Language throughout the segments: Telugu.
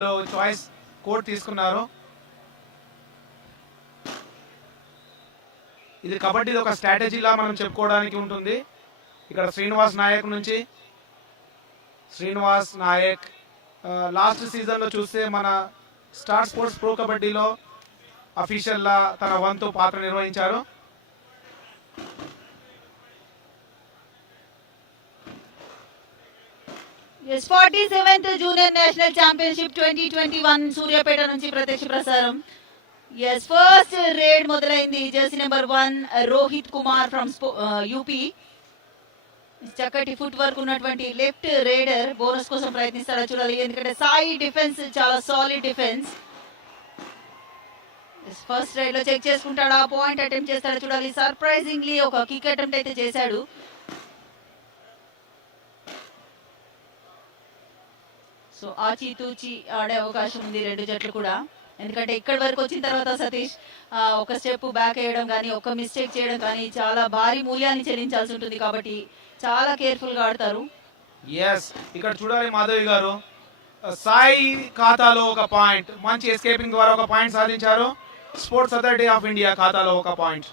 చాయిస్ కోడ్ తీసుకున్నారు. ఇది కబడ్డీది ఒక స్ట్రాటజీలా మనం చెప్పుకోవడానికి ఉంటుంది. ఇక్కడ శ్రీనివాస్ నాయక్ నుంచి శ్రీనివాస్ నాయక్ లాస్ట్ సీజన్లో చూస్తే మన స్టార్ స్పోర్ట్స్ ప్రో కబడ్డీలో అఫీషియల్లా తన వంతు పాత్ర నిర్వహించారు. Yes, 47th Junior National Championship 2021 Suryapet నుంచి ప్రత్యక్ష ప్రసారం. Yes, first raid మొదలైంది. Jersey number 1 Rohit Kumar from UP. చక్కటి ఫుట్ వర్క్ ఉన్నటువంటి లెఫ్ట్ రేడర్ బోనస్ కోసం ప్రయత్నిస్తాడా చూడాలి, ఎందుకంటే సాయి డిఫెన్స్ చాలా సాలిడ్ డిఫెన్స్. ఫస్ట్ రైడ్ లో చెక్ చేసుకుంటాడా, పాయింట్ అటెంప్ట్ చేస్తాడా చూడాలి. సర్ప్రైజింగ్లీ ఒక కిక్ అటెంప్ట్ అయితే చేశాడు. సో ఆచితూచి ఆడే అవకాశం ఉంది రెండు జట్లు కూడా, ఎందుకంటే ఇక్కడి వరకు వచ్చిన తర్వాత సతీష్ ఒక స్టెప్ బ్యాక్ వేయడం కానీ ఒక మిస్టేక్ చేయడం కానీ చాలా భారీ మూల్యాన్ని చెల్లించాల్సి ఉంటుంది, కాబట్టి చాలా కేర్ఫుల్ గా ఆడతారు. ఇక్కడ చూడాలి మాధవి గారు, సాయి ఖాతాలో ఒక పాయింట్, మంచి ఎస్కేపింగ్ ద్వారా ఒక పాయింట్ సాధించారు. స్పోర్ట్స్ అథారిటీ ఆఫ్ ఇండియా ఖాతాలో ఒక పాయింట్.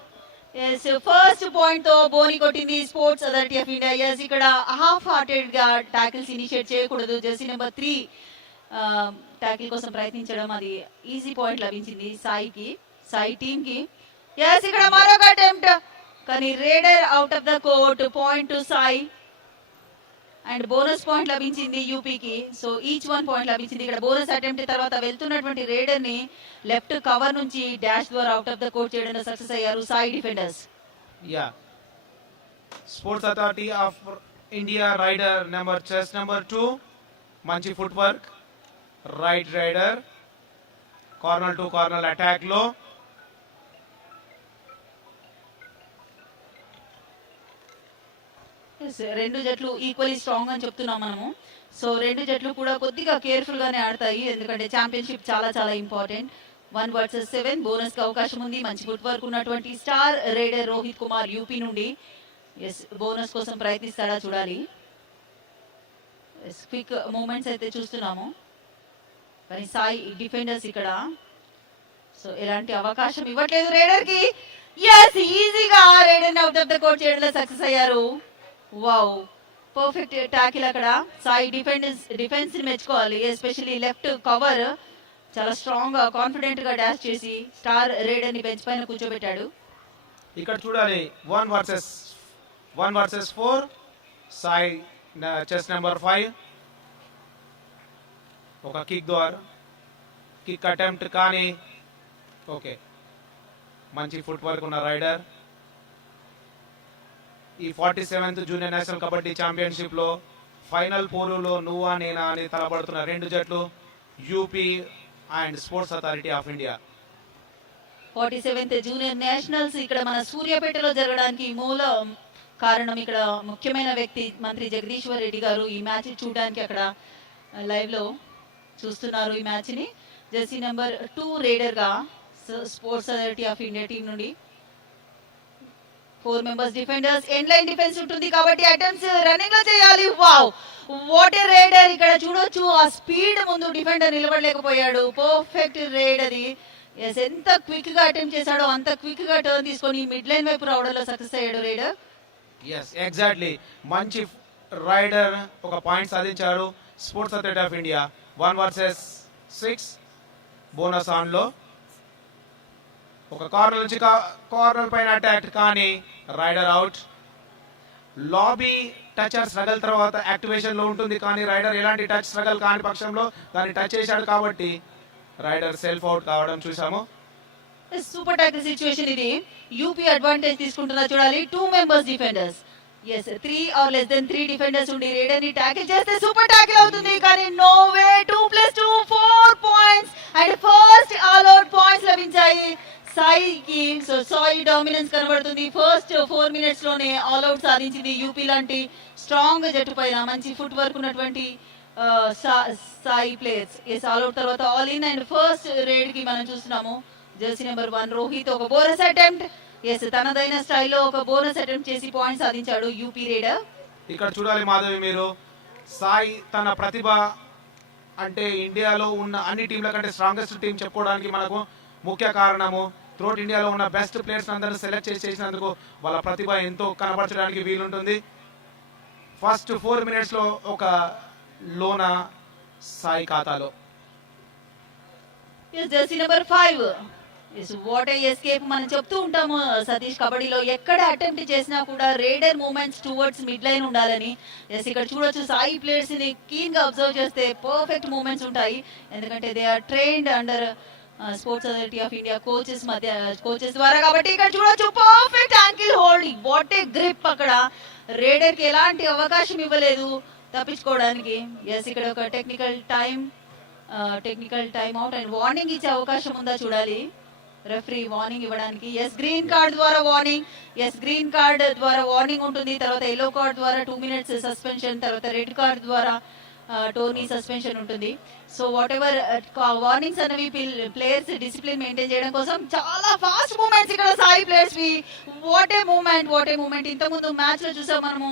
ఫస్ట్ పాయింట్ తో బోని కొట్టింది స్పోర్ట్స్ అథారిటీ ఆఫ్ ఇండియా. ఇక్కడ హాఫ్ హార్టెడ్ గా టాకిల్స్ ఇనిషియేట్ చేయకూడదు. జెర్సీ నెంబర్ 3 టాకిల్ కోసం ప్రయత్నించడం, అది ఈజీ పాయింట్ లభించింది సాయికి, సాయి టీమ్ కి. ఇక్కడ మరొక అటెంప్ట్, కానీ raider out of the court, point to SAI and bonus point లభించింది యూపీకి. సో ఈచ్ 1 పాయింట్ లభించింది. ఇక్కడ బోనస్ అటెంప్ట్ తర్వాత వెళ్తున్నటువంటి రేడర్ ని లెఫ్ట్ కవర్ నుంచి డాష్ ద్వారా అవుట్ ఆఫ్ ద కోర్ట్ చేయడంలో సక్సెస్ అయ్యారు SAI defenders. Sports authority of India raider chest number 2 మంచి footwork, right raider corner to corner attack లో. రెండు జట్లు ఈక్వల్లీ స్ట్రాంగ్ అని చెప్తున్నాం మనము. సో రెండు జట్లు కూడా కొద్దిగా కేర్ఫుల్ గానే ఆడతాయి, ఎందుకంటే ఛాంపియన్షిప్ చాలా చాలా ఇంపార్టెంట్. 1 వర్సెస్ 7 బోనస్ కి అవకాశం ఉంది. మంచి ఫుట్ వర్క్ ఉన్నటువంటి star raider Rohit Kumar UP నుండి బోనస్ కోసం ప్రయత్నిస్తాడా చూడాలి. క్విక్ మూమెంట్స్ అయితే చూస్తున్నాము, కానీ సాయి డిఫెండర్స్ ఇక్కడ సో ఎలాంటి అవకాశం ఇవ్వట్లేదు రైడర్ కి. ఈజీగా rider out of the court చేయడంలో సక్సెస్ అయ్యారు. Wow, perfect tackle. అక్కడ సాయి డిఫెన్స్ ని మెచ్చుకోవాలి, ఎస్పెషల్లీ లెఫ్ట్ కవర్ చాలా స్ట్రాంగ్ గా కాన్ఫిడెంట్ గా డాష్ చేసి స్టార్ రైడర్ ని బెంచ్ పైన కూర్చోబెట్టాడు. ఇక్కడ చూడాలి 1 వర్సెస్ 4 సాయి చెస్ నెంబర్ 5 ఒక కిక్ ద్వారా కిక్ అటెంప్ట్, కానీ ఓకే మంచి ఫుట్ వర్క్ ఉన్న రైడర్. ఈ 47th junior national kabaddi championship లో ఫైనల్ పోరులో నువ్వా నేనా అని తలపడుతున్న రెండు జట్లు UP and sports authority of India. 47th junior nationals ఇక్కడ మన సూర్యాపేటలో జరగడానికి మూల కారణం, ఇక్కడ ముఖ్యమైన వ్యక్తి మంత్రి జగదీశ్వర్ రెడ్డి గారు ఈ మ్యాచ్ చూడడానికి అక్కడ లైవ్ లో చూస్తున్నారు ఈ మ్యాచ్ ని. జెర్సీ నెంబర్ 2 రైడర్ గా sports authority of India team నుండి 4 members defenders. End line defence ఉంటుంది కాబట్టి అటెంప్ట్స్ రన్నింగ్ లో చేయాలి. Wow, what a raider! ఇక్కడ చూడొచ్చు ఆ స్పీడ్ ముందు డిఫెండర్ నిలబడలేకపోయాడు. పర్ఫెక్ట్ రైడ్ అది. ఎంత క్విక్ గా అటెంప్ట్ చేశాడో అంత క్విక్ గా టర్న్ తీసుకొని మిడ్ లైన్ వైపు రావడంలో సక్సెస్ అయ్యాడు రైడర్. ఎగ్జాక్ట్లీ, మంచి రైడర్ ఒక పాయింట్ సాధించారు. Sports authority of India 1 versus 6 bonus on లో ఒక కార్నర్ నుంచి కార్నర్ పైన అటాక్, కానీ రైడర్ అవుట్. లాబీ టచర్ స్ట్రగల్ తర్వాత యాక్టివేషన్ లో ఉంటుంది, కానీ రైడర్ ఎలాంటి టచ్ స్ట్రగల్ కాని పక్షంలో దాన్ని టచ్ చేశాడు కాబట్టి రైడర్ సెల్ఫ్ అవుట్ కావడం చూసాము. సూపర్ టాకిల్ సిచ్యువేషన్ ఇది. యూపీ అడ్వాంటేజ్ తీసుకుంటున్నా చూడాలి. 2 members defenders, 3 or less than 3 defenders ఉండి రైడర్ ని టాకిల్ చేస్తే సూపర్ టాకిల్ అవుతుంది, కానీ no way. 2+2 4 points and first all out points లభించాయి సాయికి. సో సాయి డామినెన్స్ కనబడుతుంది. ఫస్ట్ 4 మినిట్స్ లోనే ఆల్ అవుట్ సాధించింది యూపీ లాంటి స్ట్రాంగ్ జట్టు పైన. మంచి ఫుట్ వర్క్ ఉన్నటువంటి సాయి ప్లేయర్స్ ఆల్ అవుట్ తర్వాత all in and first ride కి మనం చూస్తున్నాము. జెర్సీ నెంబర్ 1 రోహిత్ ఒక బోనస్ అటెంప్ట్, తనదైన స్టైల్లో ఒక బోనస్ అటెంప్ట్ చేసి పాయింట్ సాధించాడు యూపీ రైడర్. ఇక్కడ చూడాలి మాధవి మీరు, సాయి తన ప్రతిభ అంటే ఇండియాలో ఉన్న అన్ని టీంల కంటే స్ట్రాంగెస్ట్ టీం చెప్పుకోవడానికి మనకు ముఖ్య కారణము త్రోట్ ఇండియాలో ఉన్న బెస్ట్ ప్లేయర్స్ అందరూ సెలెక్ట్ చేసినందుకు వాళ్ళ ప్రతిభ ఎంతో కనబరచడానికి వీలుంటుంది. ఫస్ట్ 4 minutesలో ఒక లోన సాయి ఖాతాలో. Jersey number 5. What a escape మనం చెప్తూ ఉంటాము సతీష్, కబడ్డీలో ఎక్కడ అటెంప్ట్ చేసినా కూడా raider moments towards mid line ఉండాలని. ఎస్, ఇక్కడ చూడొచ్చు సాయి ప్లేయర్స్ ని కీన్ గా అబ్జర్వ్ చేస్తే పర్ఫెక్ట్ మూమెంట్స్ ఉంటాయి, ఎందుకంటే they are trained under Sports authority of India coaches ద్వారా. కాబట్టి ఇక్కడ చూడొచ్చు perfect ankle holding, what a grip. అక్కడ రేడర్ కి ఎలాంటి అవకాశం ఇవ్వలేదు తప్పించుకోవడానికి. ఎస్, ఇక్కడ ఒక technical time out and warning ఇచ్చే అవకాశం ఉందా చూడాలి రెఫరీ, వార్నింగ్ ఇవ్వడానికి. ఎస్, గ్రీన్ కార్డ్ ద్వారా వార్నింగ్ ఉంటుంది. తర్వాత ఎల్లో కార్డ్ ద్వారా 2 minutes సస్పెన్షన్, తర్వాత రెడ్ కార్డ్ ద్వారా టోర్నీ సస్పెన్షన్ ఉంటుంది. సో వాట్ ఎవర్ వార్నింగ్స్ అనేవి ప్లేయర్స్ డిసిప్లిన్ మెయింటైన్ చేయడం కోసం. చాలా ఫాస్ట్ మూమెంట్స్ ఇక్కడ సాయి ప్లేయర్స్ వి. What a moment. ఇంతకుముందు మ్యాచ్ లో చూసాం మనము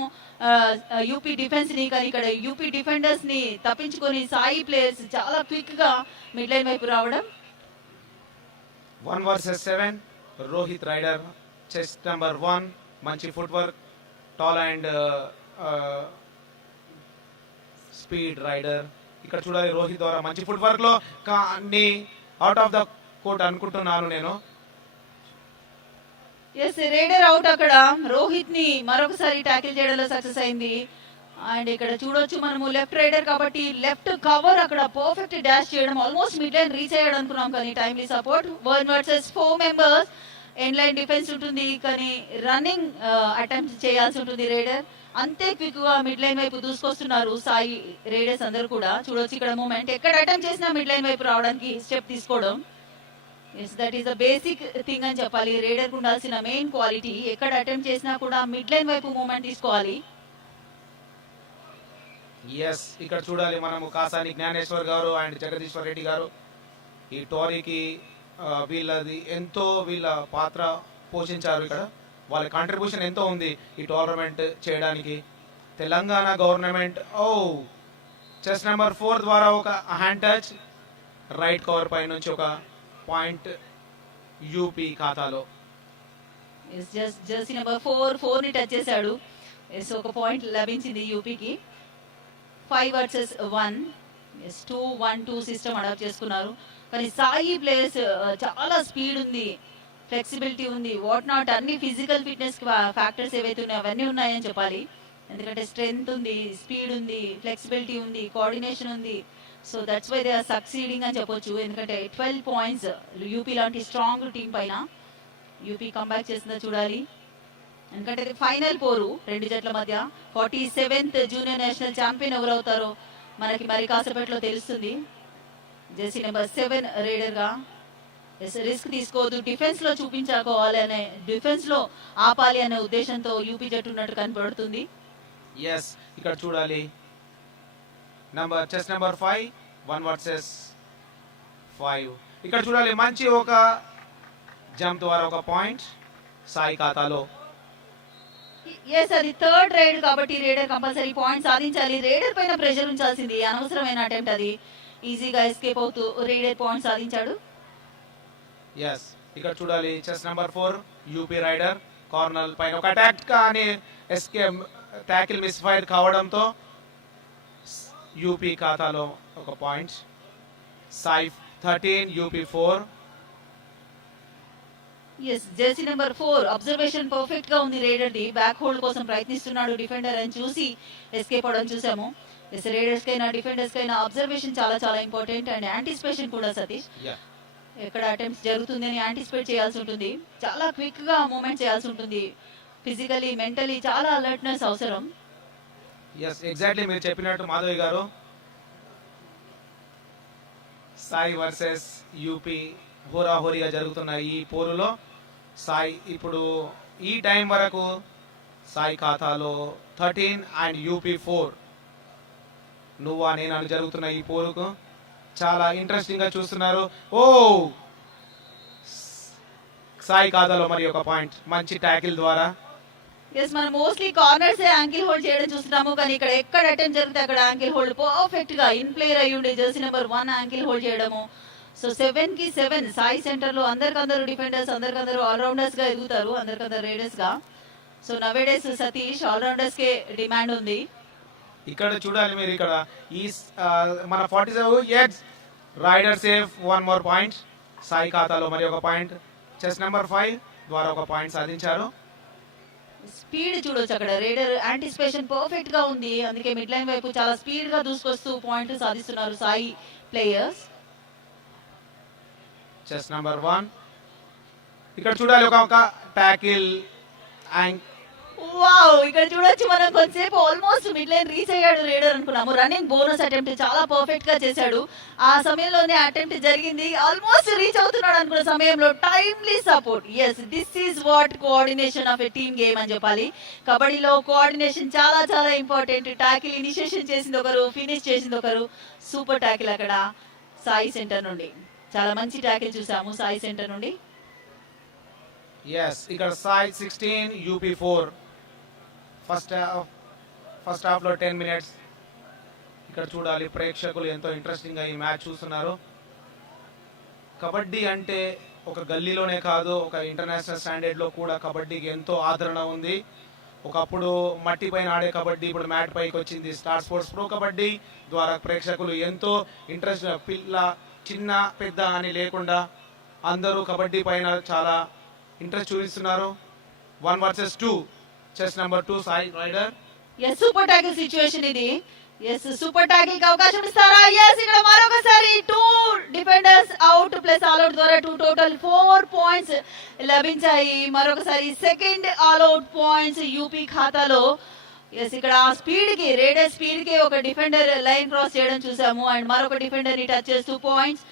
యూపీ డిఫెన్స్ ని, కానీ ఇక్కడ యూపీ డిఫెండర్స్ ని తప్పించుకొని సాయి ప్లేయర్స్ చాలా క్విక్ గా మిడ్ లైన్ వైపు రావడం. 1 versus 7 Rohit raider, chest number 1, మంచి footwork, tall and speed raider. ఇక్కడ చూడాలి రోహిత్ ద్వారా మంచి ఫుట్ వర్క్ లో కానీ అవుట్ ఆఫ్ ద కోర్ట్ అనుకుంటున్నాను నేను. Yes, raider out. అక్కడ రోహిత్ ని మరొకసారి ట్యాకిల్ చేయడంలో సక్సెస్ అయింది. అండ్ ఇక్కడ చూడొచ్చు మనము లెఫ్ట్ రైడర్ కాబట్టి లెఫ్ట్ కవర్ అక్కడ పర్ఫెక్ట్ డాష్ చేయడం, ఆల్మోస్ట్ మిడ్ లైన్ రీచ్ అయ్యాడు అనుకున్నాం, కానీ timely support. 1 versus 4 members, end line defence ఉంటుంది, కానీ రన్నింగ్ అటెంప్ట్ చేయాల్సి ఉంటుంది రేడర్. అంతే క్విక్ గా మిడ్ లైన్ వైపు దూసుకొస్తున్నారు సాయి రేడర్స్ అందరూ కూడా. చూడొచ్చు ఇక్కడ మూమెంట్, ఎక్కడ అటెంప్ట్ చేసినా మిడ్ లైన్ వైపు రావడానికి స్టెప్ తీసుకోవడం. Yes, that is the basic thing అని చెప్పాలి. రేడర్ కు ఉండాల్సిన మెయిన్ క్వాలిటీ, ఎక్కడ అటెంప్ట్ చేసినా కూడా మిడ్ లైన్ వైపు మూమెంట్ తీసుకోవాలి. ఎస్, ఇక్కడ చూడాలి మనము కాసాని జ్ఞానేశ్వర్ గారు అండ్ జగదీశ్వర్ రెడ్డి గారు ఈ టోరీకి వీళ్ళ పాత్ర పోషించారు. ఇక్కడ వాళ్ళ కాంట్రిబ్యూషన్ ఎంతో ఉంది ఈ టోర్నమెంట్ చేయడానికి. తెలంగాణ గవర్నమెంట్ చెస్ నెంబర్ 4 ద్వారా ఒక హ్యాండ్ టచ్, రైట్ కవర్ పై నుంచి ఒక పాయింట్ యూపీ ఖాతాలో. జెర్సీ నెంబర్ 4 ని టచ్ చేశాడు. ఎస్, ఒక పాయింట్ లభించింది యూపీకి. 5 versus 1. 2-1-2 సిస్టమ్ అడాప్ట్ చేసుకున్నారు, కానీ సాయి ప్లేయర్స్ చాలా స్పీడ్ ఉంది, ఫ్లెక్సిబిలిటీ ఉంది, వాట్ నాట్ అన్ని ఫిజికల్ ఫిట్నెస్ ఫ్యాక్టర్స్ ఏవైతే ఉన్నాయో అవన్నీ ఉన్నాయని చెప్పాలి. ఎందుకంటే స్ట్రెంగ్త్ ఉంది, స్పీడ్ ఉంది, ఫ్లెక్సిబిలిటీ ఉంది, కోఆర్డినేషన్ ఉంది. So that's why they are succeeding అని చెప్పొచ్చు. ఎందుకంటే 12 points యూపీ లాంటి స్ట్రాంగ్ టీం పైన యూపీ కంబ్యాక్ చేసిందో చూడాలి. ఎందుకంటే ఇది ఫైనల్ పోరు రెండు జట్ల మధ్య. 47th జూనియర్ నేషనల్ ఛాంపియన్ ఎవరవుతారో మనకి మరి కాసేపట్లో తెలుస్తుంది. జెర్సీ నెంబర్ 7 రైడర్ గా. రిస్క్ తీసుకోవద్దు, డిఫెన్స్ లో చూపించుకోవాలి అనే, డిఫెన్స్ లో ఆపాలి అనే ఉద్దేశంతో యూపీ జట్టు ఉన్నట్టు కనపడుతుంది. ఎస్, ఇక్కడ చూడాలి చెస్ నెంబర్ 5, 1 versus 5. ఇక్కడ చూడాలి మంచి ఒక జంప్ ద్వారా ఒక పాయింట్ సాయి ఖాతాలో. ఎస్, అది థర్డ్ రైడ్ కాబట్టి రైడర్ కంపల్సరీ పాయింట్ సాధించాలి. రైడర్ పైన ప్రెషర్ ఉంచాల్సింది, అనవసరమైన అటెంప్ట్ అది. ఈజీగా ఎస్కేప్ అవుతూ రైడర్ పాయింట్ సాధించాడు. ఎస్, ఇక్కడ చూడాలి chest number 4 UP raider corner పైన ఒక అటాక్ కానీ ఎస్కేప్ ట్యాకిల్ మిస్ ఫైర్ కావడంతో యూపీ ఖాతాలో ఒక point. SAI 13 UP 4. Yes, jersey number 4 observation perfect గా ఉంది రైడర్ ది. బ్యాక్ హోల్డ్ కోసం ప్రయత్నిస్తున్నాడు డిఫెండర్ అని చూసి ఎస్కేప్ అవడం చూసాము. ఎస్, రైడర్స్ కైనా డిఫెండర్స్ కైనా అబ్జర్వేషన్ చాలా చాలా ఇంపార్టెంట్ అండ్ యాంటిసిపేషన్ కూడా సతీష్. ఎక్కడ అటెంప్ట్స్ జరుగుతుంది అని యాంటిసిపేట్ చేయాల్సి ఉంటుంది, చాలా క్విక్ గా మూవ్మెంట్ చేయాల్సి ఉంటుంది. ఫిజికలీ మెంటలీ చాలా అలర్ట్నెస్ అవసరం. ఎస్, ఎగ్జాక్ట్లీ మీరు చెప్పినట్టు మాధవి గారు. సాయి వర్సెస్ యూపీ హోరాహోరీగా జరుగుతున్న ఈ పోరులో సాయి ఇప్పుడు ఈ టైం వరకు సాయి ఖాతాలో 13 అండ్ యూపీ 4. నువ్వా నేను అని జరుగుతున్న ఈ పోరుకు చాలా ఇంట్రెస్టింగ్ గా చూస్తున్నారు. సాయి ఖాతాలో మరి ఒక పాయింట్ మంచి ట్యాకిల్ ద్వారా. ఎస్ మనం మోస్ట్లీ కార్నర్స్ యాంకిల్ హోల్డ్ చేయడం చూస్తున్నాము, కానీ ఇక్కడ ఎక్కడ అటెంప్ట్ జరిగితే అక్కడ యాంకిల్ హోల్డ్ పర్ఫెక్ట్ గా ఇన్ ప్లేయర్ అయ్యి ఉండే జెర్సీ నెంబర్ 1 యాంకిల్ హోల్డ్ చేయడము. సో 7 కి 7 సాయి సెంటర్ లో అందరికందరూ డిఫెండర్స్, అందరికందరూ ఆల్రౌండర్స్ గా ఎదుగుతారు, అందరికందరూ రైడర్స్ గా. సో నవేడేస్ సతీష్ ఆల్రౌండర్స్ కే డిమాండ్ ఉంది. ఇక్కడ చూడాలి మీరు, ఇక్కడ ఈ మన 47 edge raider safe 1 more point. Sai ఖాతాలో మరి ఒక పాయింట్. చెస్ నెంబర్ 5 ద్వారా ఒక పాయింట్ సాధించారు. స్పీడ్ చూడొచ్చు అక్కడ, రైడర్ యాంటిసిపేషన్ పర్ఫెక్ట్ గా ఉంది, అందుకే మిడ్ లైన్ వైపు చాలా స్పీడ్ గా దూసుకొస్తూ పాయింట్ సాధిస్తున్నారు సాయి ప్లేయర్స్. చెస్ నెంబర్ 1 ఇక్కడ చూడాలి ఒక టాకిల్ అండ్ వావ్, ఇక్కడ చూడొచ్చు మనం కొంచెంసేపు ఆల్మోస్ట్ మిడ్ లైన్ రీచ్ అయ్యాడు రైడర్ అనుకున్నాము. రన్నింగ్ బోనస్ అటెంప్ట్ చాలా పర్ఫెక్ట్ గా చేశాడు, ఆ సమయంలోనే అటెంప్ట్ జరిగింది, ఆల్మోస్ట్ రీచ్ అవుతున్నాడు అనుకున్న సమయంలో timely support. Yes, this is what coordination of a team game అని చెప్పాలి. కబడ్డీలో కోఆర్డినేషన్ చాలా చాలా ఇంపార్టెంట్. టాకిల్ ఇనిషియేషన్ చేసింది ఒకరు, ఫినిష్ చేసింది ఒకరు. సూపర్ టాకిల్ అక్కడ సాయి సెంటర్ నుండి, చాలా మంచి టాకిల్ చూసాము సాయి సెంటర్ నుండి. ఎస్, ఇక్కడ సాయి 16 యూపీ 4. ఫస్ట్ హాఫ్ లో 10 మినిట్స్. ఇక్కడ చూడాలి ప్రేక్షకులు ఎంతో ఇంట్రెస్టింగ్ గా ఈ మ్యాచ్ చూస్తున్నారు. కబడ్డీ అంటే ఒక గల్లీలోనే కాదు, ఒక ఇంటర్నేషనల్ స్టాండర్డ్ లో కూడా కబడ్డీకి ఎంతో ఆదరణ ఉంది. ఒకప్పుడు మట్టి పైన ఆడే కబడ్డీ ఇప్పుడు మ్యాట్ పైకి వచ్చింది. స్టార్ స్పోర్ట్స్ ప్రో కబడ్డీ ద్వారా ప్రేక్షకులు ఎంతో ఇంట్రెస్ట్, పిల్ల చిన్న పెద్ద అని లేకుండా అందరూ కబడ్డీ పైన చాలా ఇంట్రెస్ట్ చూపిస్తున్నారు. 1 versus 2. Chest number 2 SAI raider. Yes, super tackle situation ఇది. ఎస్, సూపర్ టాకిల్ కి అవకాశం ఇస్తారా? ఎస్, ఇక్కడ మరొకసారి 2 defenders out plus all out ద్వారా 2 టోటల్ 4 పాయింట్స్ లభించాయి. మరొకసారి second all out points UP ఖాతాలో. ఎస్, ఇక్కడ స్పీడ్ కి, రేడర్ స్పీడ్ కి ఒక డిఫెండర్ లైన్ క్రాస్ చేయడం చూసాము, అండ్ మరొక డిఫెండర్ ని టచ్ చేస్తూ పాయింట్స్.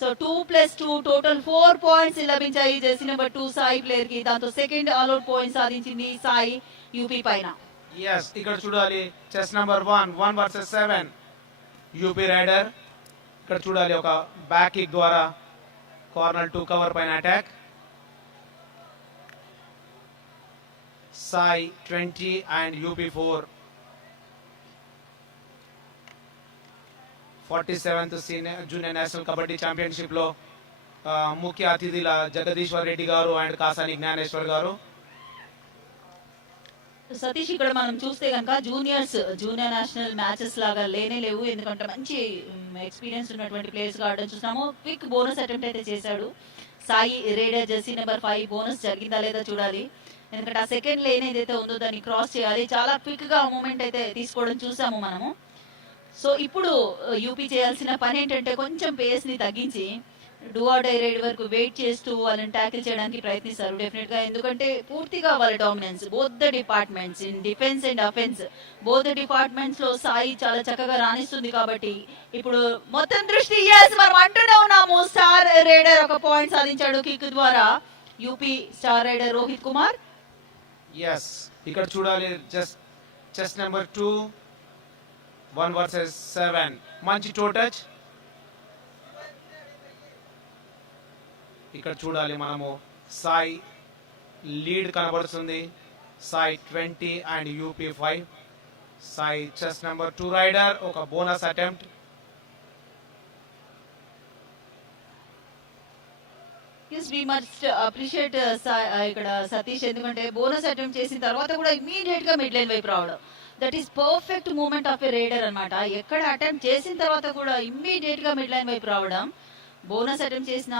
సో 2+2 టోటల్ 4 పాయింట్స్ లభించాయి జెర్సీ నెంబర్ 2 సాయి ప్లేయర్ కి. దాంతో సెకండ్ ఆల్ అవుట్ పాయింట్ సాధించింది సాయి యూపీ పైన. ఎస్, ఇక్కడ చూడాలి chest number 1 versus 7 UP raider. ఇక్కడ చూడాలి ఒక బ్యాక్ కిక్ ద్వారా కార్నర్ 2 కవర్ పైన attack. SAI 20 and UP 4. 47th junior national kabaddi championship లో ముఖ్య అతిథుల జగదీశ్వర్ రెడ్డి గారు అండ్ కాసాని జ్ఞానేశ్వర్ గారు. సతీష్, ఇక్కడ మనం చూస్తే కనుక జూనియర్ నేషనల్ మ్యాచెస్ లాగా లేవు, ఎందుకంటే మంచి ఎక్స్పీరియన్స్ ఉన్నటువంటి ప్లేయర్స్ గా ఆడడం చూస్తున్నాము. క్విక్ బోనస్ అటెంప్ట్ అయితే చేశాడు సాయి రేడర్. జెర్సీ నెంబర్ 5 బోనస్ జరిగిందా లేదా చూడాలి, ఎందుకంటే ఆ సెకండ్ లేన్ ఏదైతే ఉందో దాన్ని క్రాస్ చేయాలి. చాలా క్విక్ గా మూమెంట్ అయితే తీసుకోవడం చూసాము మనము. సో ఇప్పుడు యూపీ చేయాల్సిన పని ఏంటంటే కొంచెం పేస్ ని తగ్గించి డూ ఆర్ డై రైడ్ వరకు వెయిట్ చేస్తూ వాళ్ళని ట్యాకిల్ చేయడానికి ప్రయత్నిస్తారు డెఫినెట్ గా, ఎందుకంటే పూర్తిగా వాళ్ళ dominance both the departments in defence and offence, both the departments లో సాయి చాలా చక్కగా రాణిస్తుంది. కాబట్టి ఇప్పుడు మొత్తం దృష్టి మనం అంటూనే ఉన్నాము, స్టార్ రైడర్ ఒక పాయింట్ సాధించాడు కిక్ ద్వారా. UP star raider Rohit Kumar. Yes, ఇక్కడ చూడాలి చెస్ నెంబర్ 2 1 వర్సెస్ 7. మంచి టో టచ్. ఇక్కడ చూడాలి మనము సాయి లీడ్ కనబడుతుంది. SAI 20 and UP 5. SAI chest number 2 raider ఒక bonus attempt. We must appreciate ఇక్కడ సతీష్, ఎందుకంటే బోనస్ అటెంప్ట్ చేసిన తర్వాత కూడా ఇమీడియట్ గా మిడ్ లైన్ వైపు రావడం, that is perfect moment of a raider అన్నమాట. ఎక్కడ అటెంప్ట్ చేసిన తర్వాత కూడా ఇమ్మీడియట్ గా మిడ్ లైన్ వైపు రావడం. బోనస్ అటెంప్ట్ చేసిన,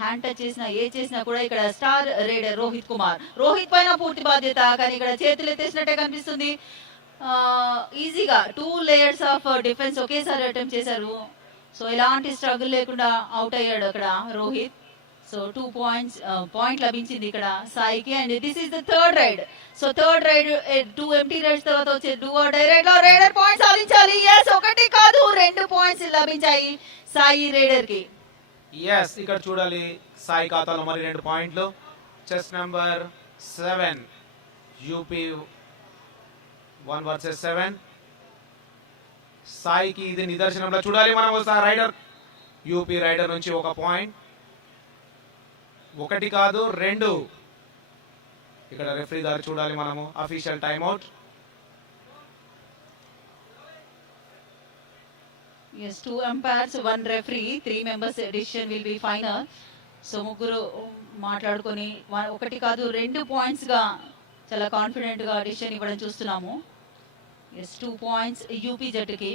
హ్యాండ్ టచ్ చేసిన, ఏ చేసినా కూడా ఇక్కడ స్టార్ రైడర్ రోహిత్ కుమార్. రోహిత్ పైన పూర్తి బాధ్యత, కానీ ఇక్కడ చేతులు ఎత్తేసినట్టే కనిపిస్తుంది. ఈజీగా 2 లేయర్స్ ఆఫ్ డిఫెన్స్ ఒకేసారి అటెంప్ట్ చేశారు. సో ఎలాంటి స్ట్రగుల్ లేకుండా అవుట్ అయ్యాడు అక్కడ రోహిత్. సో 2 పాయింట్ లభించింది ఇక్కడ సాయికి. And this is the third raid. So third raid 2 empty raids తర్వాత వచ్చే డూ ఆర్ డై రైడ్ లో రైడర్ పాయింట్ సాధించాలి. ఎస్, ఒకటి కాదు 2 పాయింట్స్ లభించాయి సాయి రైడర్ కి. ఎస్, ఇక్కడ చూడాలి సాయి ఖాతాలో మరి 2 పాయింట్లు. Chess number 7 UP 1 versus 7. సాయికి ఇది నిదర్శనంలో చూడాలి మనం. రైడర్ యూపీ రైడర్ నుంచి 1 పాయింట్. 1 కాదు 2. ఇక్కడ రెఫరీ దారి చూడాలి మనము. Official timeout. Yes, 2 umpires, 1 referee, 3 members decision will be final. So ముగ్గురు మాట్లాడుకొని ఒకటి కాదు 2 పాయింట్స్ గా చాలా కాన్ఫిడెంట్ గా డిసిషన్ ఇవ్వడం చూస్తున్నాము. ఎస్ 2 పాయింట్స్ యూపీ జట్టుకి.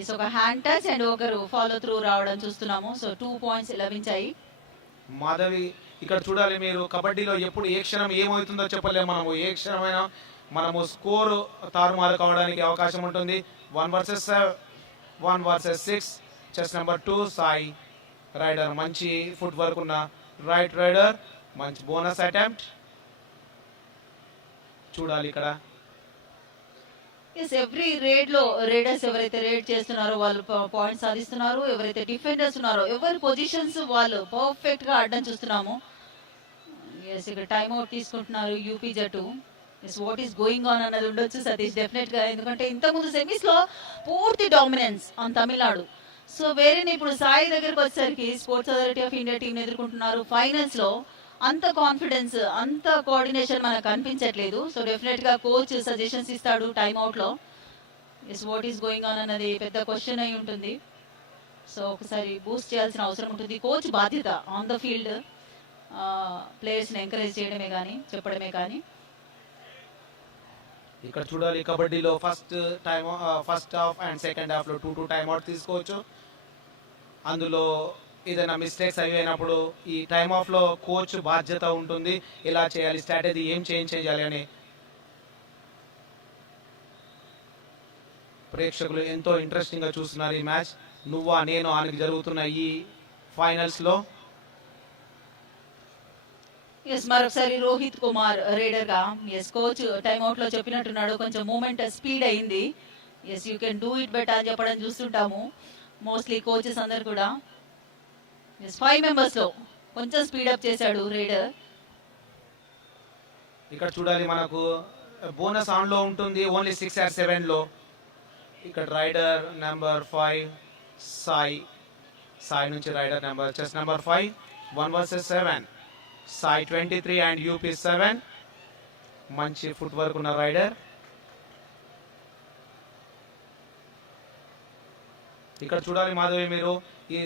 ఎస్ ఒక హ్యాండ్ టచ్ అండ్ ఒకరు ఫాలో త్రూ రావడం చూస్తున్నాము. సో 2 పాయింట్స్ లభించాయి. మాధవి ఇక్కడ చూడాలి మీరు, కబడ్డీలో ఎప్పుడు ఏ క్షణం ఏమవుతుందో చెప్పలేము మనము. ఏ క్షణమైనా మనము స్కోరు తారుమారు కావడానికి అవకాశం ఉంటుంది. 1 versus 6. Chest number 2 SAI raider, మంచి ఫుట్ వర్క్ ఉన్న రైట్ రైడర్, మంచి బోనస్ అటెంప్ట్ చూడాలి ఇక్కడ. ఎస్ ఎవ్రీ రేడ్ లో రేడర్స్ ఎవరైతే రేడ్ చేస్తున్నారో వాళ్ళు పాయింట్స్ సాధిస్తున్నారు. ఎవరైతే డిఫెండర్స్ ఉన్నారో ఎవరి పొజిషన్స్ వాళ్ళు పర్ఫెక్ట్ గా ఆడడం చూస్తున్నాము. ఎస్ ఇక్కడ టైం అవుట్ తీసుకుంటున్నారు యూపీ జట్టు. Yes what is going on అన్నది ఉండొచ్చు సతీష్ డెఫినెట్ గా, ఎందుకంటే ఇంతకుముందు సెమీస్ లో పూర్తి డామినెన్స్ ఆన్ తమిళనాడు. సో వేరేనే ఇప్పుడు సాయి దగ్గరకు వచ్చేసరికి Sports authority of India team ఎదుర్కొంటున్నారు. ఫైనల్స్ లో అంత కాన్ఫిడెన్స్ అంత కోఆర్డినేషన్ మనకు కనిపించట్లేదు. సో డెఫినెట్ గా కోచ్ సజెషన్స్ ఇస్తాడు టైం అవుట్ లో. Yes what is going on అన్నది పెద్ద క్వశ్చన్ అయి ఉంటుంది. సో ఒకసారి బూస్ట్ చేయాల్సిన అవసరం ఉంటుంది. కోచ్ బాధ్యత ఆన్ ద ఫీల్డ్ ప్లేయర్స్ ని ఎంకరేజ్ చేయడమే కానీ చెప్పడమే కానీ. ఇక్కడ చూడాలి కబడ్డీలో first half and second half లో 2 టైమ్ అవుట్ తీసుకోవచ్చు. అందులో ఏదైనా మిస్టేక్స్ అయినప్పుడు ఈ టైమ్ ఆఫ్ లో కోచ్ బాధ్యత ఉంటుంది. ఎలా చేయాలి, స్ట్రాటజీ ఏం చేంజ్ చేయాలి అని. ప్రేక్షకులు ఎంతో ఇంట్రెస్టింగ్ గా చూస్తున్నారు ఈ మ్యాచ్. నువ్వా నేను ఆయనకి జరుగుతున్న ఈ ఫైనల్స్ లో. ఎస్ మరొకసారి రోహిత్ కుమార్ రేడర్ గా. ఎస్ కోచ్ టైమ్ అవుట్ లో చెప్పినట్టున్నాడు, కొంచెం మూమెంట్ స్పీడ్ అయింది. Yes you can do it better అని చెప్పడం చూస్తుంటాము మోస్ట్లీ కోచెస్ అందరు కూడా. ఎస్ 5 మెంబర్స్ లో కొంచెం స్పీడప్ చేశాడు రేడర్. ఇక్కడ చూడాలి మనకు బోనస్ ఆన్ లో ఉంటుంది ఓన్లీ 6 or 7 లో. ఇక్కడ రైడర్ నెంబర్ 5 సాయి నుంచి raider number chest number 5. 1 versus 7. Sai 23 and UP 7. మంచి ఫుట్ వర్క్ ఉన్న రైడర్. ఇక్కడ చూడాలి మాధవి మీరు, ఈ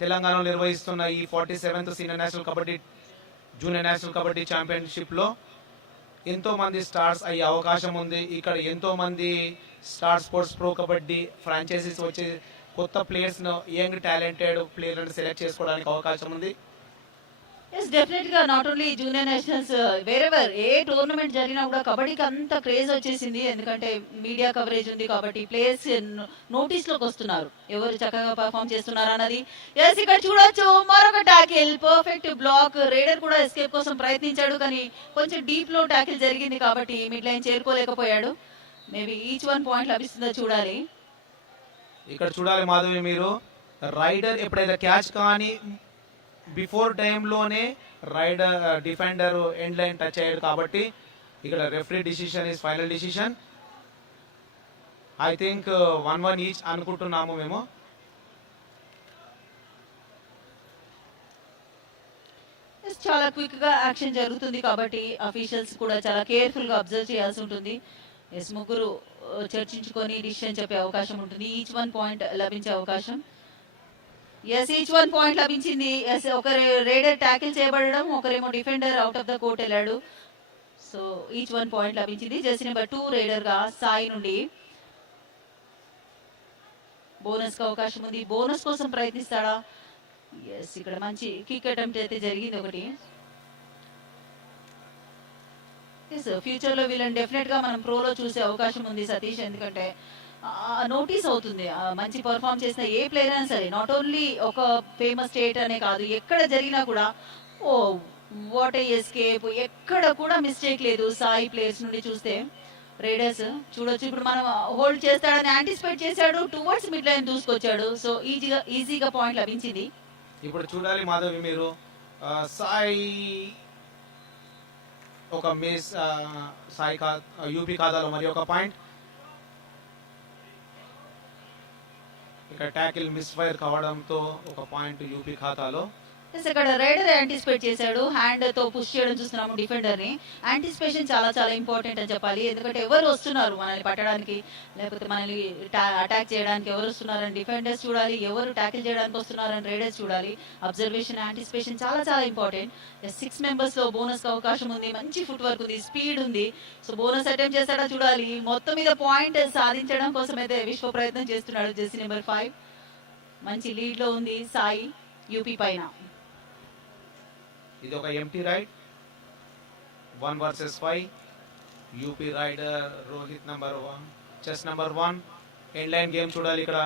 తెలంగాణలో నిర్వహిస్తున్న ఈ 47th senior national kabaddi junior national kabaddi championship లో ఎంతో మంది స్టార్స్ అయ్యే అవకాశం ఉంది. ఇక్కడ ఎంతో మంది Star Sports pro kabaddi franchises వచ్చి కొత్త ప్లేయర్స్ యంగ్ టాలెంటెడ్ ప్లేయర్లను సెలెక్ట్ చేసుకోవడానికి అవకాశం ఉంది. ఎస్ డెఫినెట్ గా not only junior nationals, wherever ఏ టోర్నమెంట్ జరిగినా కూడా కబడ్డీకి అంత క్రేజ్ వచ్చేసింది. ఎందుకంటే మీడియా కవరేజ్ ఉంది కాబట్టి ప్లేయర్స్ నోటీస్ లోకి వస్తున్నారు ఎవరు చక్కగా పర్ఫామ్ చేస్తున్నారు అన్నది. ఎస్ ఇక్కడ చూడొచ్చు మరొక టాకిల్, పర్ఫెక్ట్ బ్లాక్. రేడర్ కూడా ఎస్కేప్ కోసం ప్రయత్నించాడు కానీ కొంచెం డీప్ లో టాకిల్ జరిగింది కాబట్టి మిడ్ లైన్ చేరుకోలేకపోయాడు. మేబీ ఈచ్ 1 పాయింట్ లభిస్తుందో చూడాలి. ఇక్కడ చూడాలి మాధవి మీరు, రైడర్ ఎప్పుడైతే క్యాచ్ కానీ బిఫోర్ టైంలోనే rider defender end line touch అయ్యాడు కాబట్టి ఇక్కడ referee decision is final decision. I think 1-1 each అనుకుంటున్నాము మేము. చాలా క్విక్ గా యాక్షన్ జరుగుతుంది కాబట్టి అఫీషియల్స్ కూడా చాలా కేర్ఫుల్ గా అబ్జర్వ్ చేయాల్సి ఉంటుంది. ఎస్ ముగ్గురు చర్చించుకొని డిసిషన్ చెప్పే అవకాశం ఉంటుంది. ఈచ్ 1 పాయింట్ లభించే అవకాశం. ఎస్ ఈచ్ 1 పాయింట్ లభించింది. ఎస్ ఒకరు రేడర్ ట్యాకిల్ చేయబడడం, ఒకరేమో defender out of the court వెళ్ళాడు. సో ఈచ్ 1 పాయింట్ లభించింది. జెర్సీ నెంబర్ 2 రేడర్ గా సాయి నుండి. బోనస్ కి అవకాశం ఉంది. బోనస్ కోసం ప్రయత్నిస్తాడా? ఎస్ ఇక్కడ మంచి కిక్ అటెంప్ట్ అయితే జరిగింది ఒకటి. ఎస్ ఫ్యూచర్ లో వీళ్ళని డెఫినెట్ గా మనం ప్రోలో చూసే అవకాశం ఉంది సతీష్, ఎందుకంటే నోటీస్ అవుతుంది. మంచి పర్ఫామ్ చేసిన ఏ ప్లేయర్ అయినా సరే, నాట్ ఓన్లీ ఒక ఫేమస్ స్టేట్ అనే కాదు, ఎక్కడ జరిగినా కూడా ఓ వాట్ ఎస్కేప్, ఎక్కడ కూడా మిస్టేక్ లేదు సాయి ప్లేయర్స్ నుండి చూస్తే. రేడర్స్ చూడొచ్చు ఇప్పుడు మనం హోల్డ్ చేస్తాడని యాంటిసిపేట్ చేశాడు, టువర్డ్స్ మిడ్ లైన్ దూసుకొచ్చాడు. సో ఈజీగా పాయింట్ లభించింది. ఇప్పుడు చూడాలి మాధవి మీరు, సాయి ఒక మిస్, సాయి యూపీ ఖాతాలో మరి ఒక పాయింట్. ఇక్కడ ట్యాకిల్ మిస్ ఫైర్ కావడంతో ఒక పాయింట్ యూపీ ఖాతాలో. ఎస్ ఇక్కడ రైడర్ యాంటిసిపేట్ చేశాడు, హ్యాండ్ తో పుష్ చేయడం చూస్తున్నాము డిఫెండర్ ని. యాంటిసిపేషన్ చాలా చాలా ఇంపార్టెంట్ అని చెప్పాలి, ఎందుకంటే ఎవరు వస్తున్నారు మనల్ని పట్టడానికి లేకపోతే మనల్ని అటాక్ చేయడానికి ఎవరు వస్తున్నారని డిఫెండర్స్ చూడాలి, ఎవరు ట్యాకిల్ చేయడానికి వస్తున్నారని రైడర్స్ చూడాలి. అబ్జర్వేషన్ యాంటిసిపేషన్ చాలా చాలా ఇంపార్టెంట్. 6 మెంబర్స్ లో బోనస్ కి అవకాశం ఉంది, మంచి ఫుట్ వర్క్ ఉంది, స్పీడ్ ఉంది. సో బోనస్ అటెంప్ట్ చేస్తాడా చూడాలి. మొత్తం మీద పాయింట్ సాధించడం కోసం అయితే విశ్వ ప్రయత్నం చేస్తున్నాడు. జెర్సీ నెంబర్ 5 మంచి లీడ్ లో ఉంది సాయి యూపీ పైన. ఇది ఒక empty raid 1 versus 5. UP raider Rohit number 1 chest number 1 end line game చూడాలి ఇక్కడ.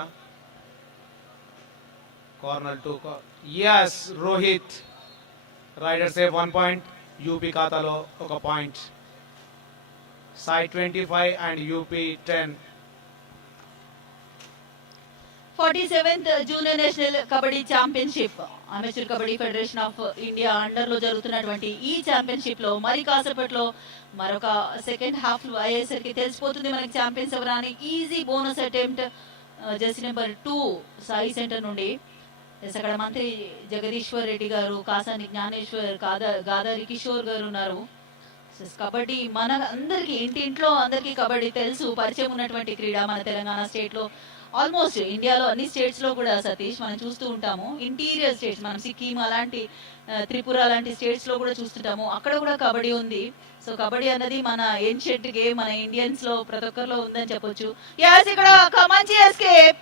Corner 2 yes Rohit raider save 1 point, UP ఖాతాలో ఒక point. Sai 25 and UP 10. 47th junior national kabaddi championship amateur kabaddi federation of India under లో జరుగుతున్నటువంటి ఈ ఛాంపియన్షిప్ లో మరి కాసేపట్లో మరొక సెకండ్ హాఫ్ అయ్యేసరికి తెలిసిపోతుంది మనకి ఛాంపియన్స్ ఎవరని. Easy bonus attempt Jersey number 2 Sai centre నుండి. అక్కడ మంత్రి జగదీశ్వర్ రెడ్డి గారు, కాసాని జ్ఞానేశ్వర్, గాదారి కిషోర్ గారు ఉన్నారు. కబడ్డీ మన అందరికి ఇంటింట్లో అందరికీ కబడ్డీ తెలుసు, పరిచయం ఉన్నటువంటి క్రీడ మన తెలంగాణ స్టేట్ లో. ఆల్మోస్ట్ ఇండియాలో అన్ని స్టేట్స్ లో కూడా సతీష్ మనం చూస్తూ ఉంటాము. ఇంటీరియర్ స్టేట్స్ మనం సిక్కిం అలాంటి త్రిపుర లాంటి స్టేట్స్ లో కూడా చూస్తుంటాము, అక్కడ కూడా కబడ్డీ ఉంది. సో కబడ్డీ అన్నది మన ఏన్షియంట్ గేమ్, మన ఇండియన్స్ లో ప్రతి ఒక్కరిలో ఉందని చెప్పొచ్చు. యాస్ ఇక్కడ ఒక మంచి ఎస్కేప్,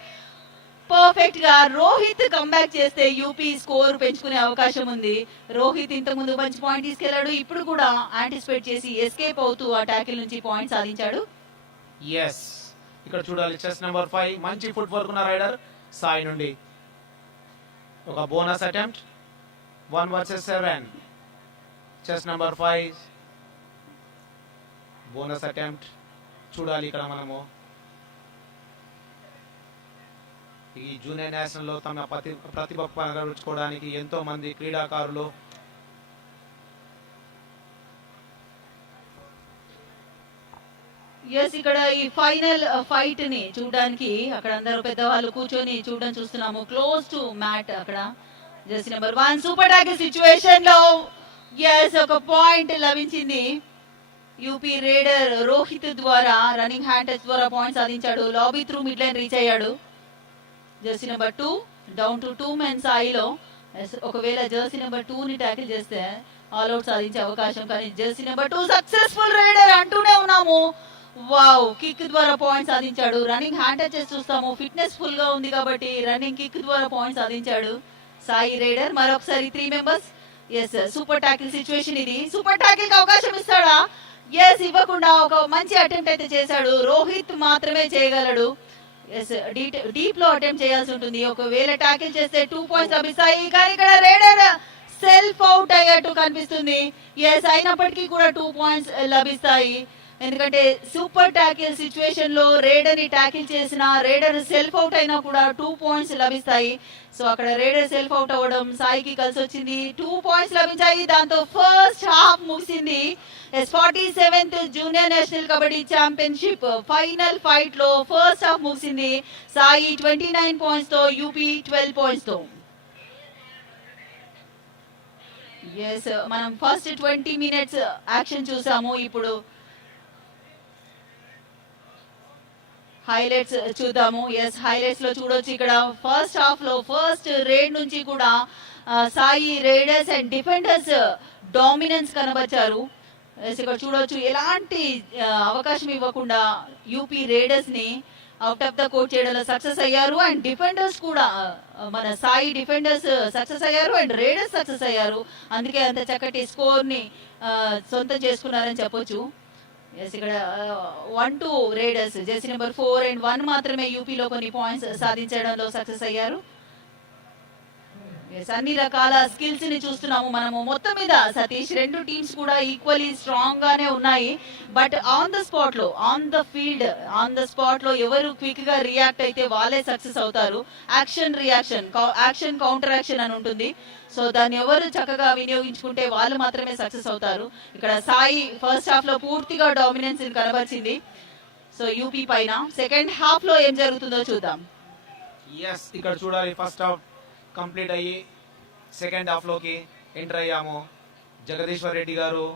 పర్ఫెక్ట్ గా రోహిత్ కంబ్యాక్ చేస్తే యూపీ స్కోర్ పెంచుకునే అవకాశం ఉంది. రోహిత్ ఇంతకు ముందు మంచి పాయింట్ తీసుకెళ్లాడు, ఇప్పుడు కూడా యాంటిసిపేట్ చేసి ఎస్కేప్ అవుతూ ఆ ట్యాకిల్ నుంచి పాయింట్ సాధించాడు. ఎస్ ఇక్కడ చూడాలి చెస్ నెంబర్ 5 మంచి ఫుట్ వర్క్ ఉన్న రైడర్ సాయి నుండి. ఒక bonus attempt 1 versus 7. Chest number 5 bonus attempt చూడాలి ఇక్కడ మనము. ఈ జూనియర్ నేషనల్ లో తమ ప్రతిభ కనబరుచుకోవడానికి ఎంతో మంది క్రీడాకారులు ఎస్ ఇక్కడ ఈ ఫైనల్ ఫైట్ ని చూడడానికి అక్కడ అందరూ పెద్దవాళ్ళు కూర్చొని చూస్తున్నాము. క్లోజ్ టు మ్యాట్ అక్కడ jersey number 1 super tackle situation లో ఎస్ ఒక పాయింట్ లభించింది. యూపీ రేడర్ రోహిత్ ద్వారా రన్నింగ్ హ్యాండ్ టచ్ ద్వారా పాయింట్ సాధించాడు. Lobby through mid line reach అయ్యాడు. Jersey number 2 down to 2 men సాయిలో. ఒకవేళ జెర్సీ నెంబర్ 2 ని ట్యాకిల్ చేస్తే ఆల్అౌట్ సాధించే అవకాశం, కానీ జెర్సీ నెంబర్ 2 సక్సెస్ఫుల్ రైడర్ అంటూనే ఉన్నాము. వావ్, కిక్ ద్వారా పాయింట్ సాధించాడు. రన్నింగ్ హ్యాండ్ టచ్ చూస్తాము, ఫిట్నెస్ ఫుల్ గా ఉంది కాబట్టి రన్నింగ్ కిక్ ద్వారా పాయింట్ సాధించాడు సాయి రైడర్. మరొకసారి 3 members. Yes super tackle situation ఇది. సూపర్ టాకిల్ కి అవకాశం ఇస్తాడా? ఎస్ ఇవ్వకుండా ఒక మంచి అటెంప్ట్ అయితే చేశాడు. రోహిత్ మాత్రమే చేయగలడు. ఎస్ డీప్ లో అటెంప్ట్ చేయాల్సి ఉంటుంది. ఒకవేళ టాకిల్ చేస్తే 2 పాయింట్స్ లభిస్తాయి, కానీ ఇక్కడ రైడర్ సెల్ఫ్ అవుట్ అయ్యేట్టు కనిపిస్తుంది. ఎస్ అయినప్పటికీ కూడా 2 పాయింట్స్ లభిస్తాయి, ఎందుకంటే సూపర్ టాకిల్ సిచ్యువేషన్ లో రేడర్ ని టాకిల్ చేసిన రేడర్ సెల్ఫ్ అవుట్ అయినా కూడా 2 పాయింట్స్ లభిస్తాయి. సో అక్కడ రేడర్ సెల్ఫ్ అవుట్ అవ్వడం సాయికి కలిసి వచ్చింది. 2 పాయింట్స్ లభించాయి, దాంతో ఫస్ట్ హాఫ్ ముగిసింది. 47th junior national kabaddi championship final fight లో ఫస్ట్ హాఫ్ ముగిసింది. సాయి 29 పాయింట్స్ తో, యూపీ 12 పాయింట్స్ తో. ఎస్ మనం ఫస్ట్ 20 మినిట్స్ యాక్షన్ చూసాము. ఇప్పుడు హైలైట్స్ చూద్దాము. ఎస్ హైలైట్స్ లో చూడొచ్చు ఇక్కడ ఫస్ట్ హాఫ్ లో ఫస్ట్ రేడ్ నుంచి కూడా SAI raiders and defenders dominance కనబరిచారు. ఇక్కడ చూడొచ్చు ఎలాంటి అవకాశం ఇవ్వకుండా యూపీ రైడర్స్ ని అవుట్ ఆఫ్ ద కోర్ట్ చేయడంలో సక్సెస్ అయ్యారు. అండ్ డిఫెండర్స్ కూడా మన సాయి డిఫెండర్స్ సక్సెస్ అయ్యారు అండ్ రైడర్స్ సక్సెస్ అయ్యారు. అందుకే అంత చక్కటి స్కోర్ ని సొంతం చేసుకున్నారని చెప్పొచ్చు. ఇక్కడ 1-2 రైడర్స్ జెర్సీ నెంబర్ 4 అండ్ 1 మాత్రమే యూపీలో కొన్ని పాయింట్స్ సాధించడంలో సక్సెస్ అయ్యారు. అన్ని రకాల స్కిల్స్ ని చూస్తున్నాము మనము. మొత్తం మీద సతీష్ 2 టీమ్స్ కూడా ఈక్వల్లీ స్ట్రాంగ్ గానే ఉన్నాయి. బట్ ఆన్ ద స్పాట్ లో, on the field, on the spot లో ఎవరు క్విక్ గా రియాక్ట్ అయితే వాళ్ళే సక్సెస్ అవుతారు. Action reaction, action counter action అని ఉంటుంది. సో దాన్ని ఎవరు చక్కగా వినియోగించుకుంటే వాళ్ళు మాత్రమే సక్సెస్ అవుతారు. ఇక్కడ సాయి ఫస్ట్ హాఫ్ లో పూర్తిగా డామినెన్స్ కనబరిచింది సో యూపీ పైన. సెకండ్ హాఫ్ లో ఏం జరుగుతుందో చూద్దాం. ఇక్కడ చూడాలి. ఫస్ట్ హాఫ్ కంప్లీట్ అయ్యి సెకండ్ హాఫ్లోకి ఎంటర్ అయ్యాము. జగదీశ్వర్ రెడ్డి గారు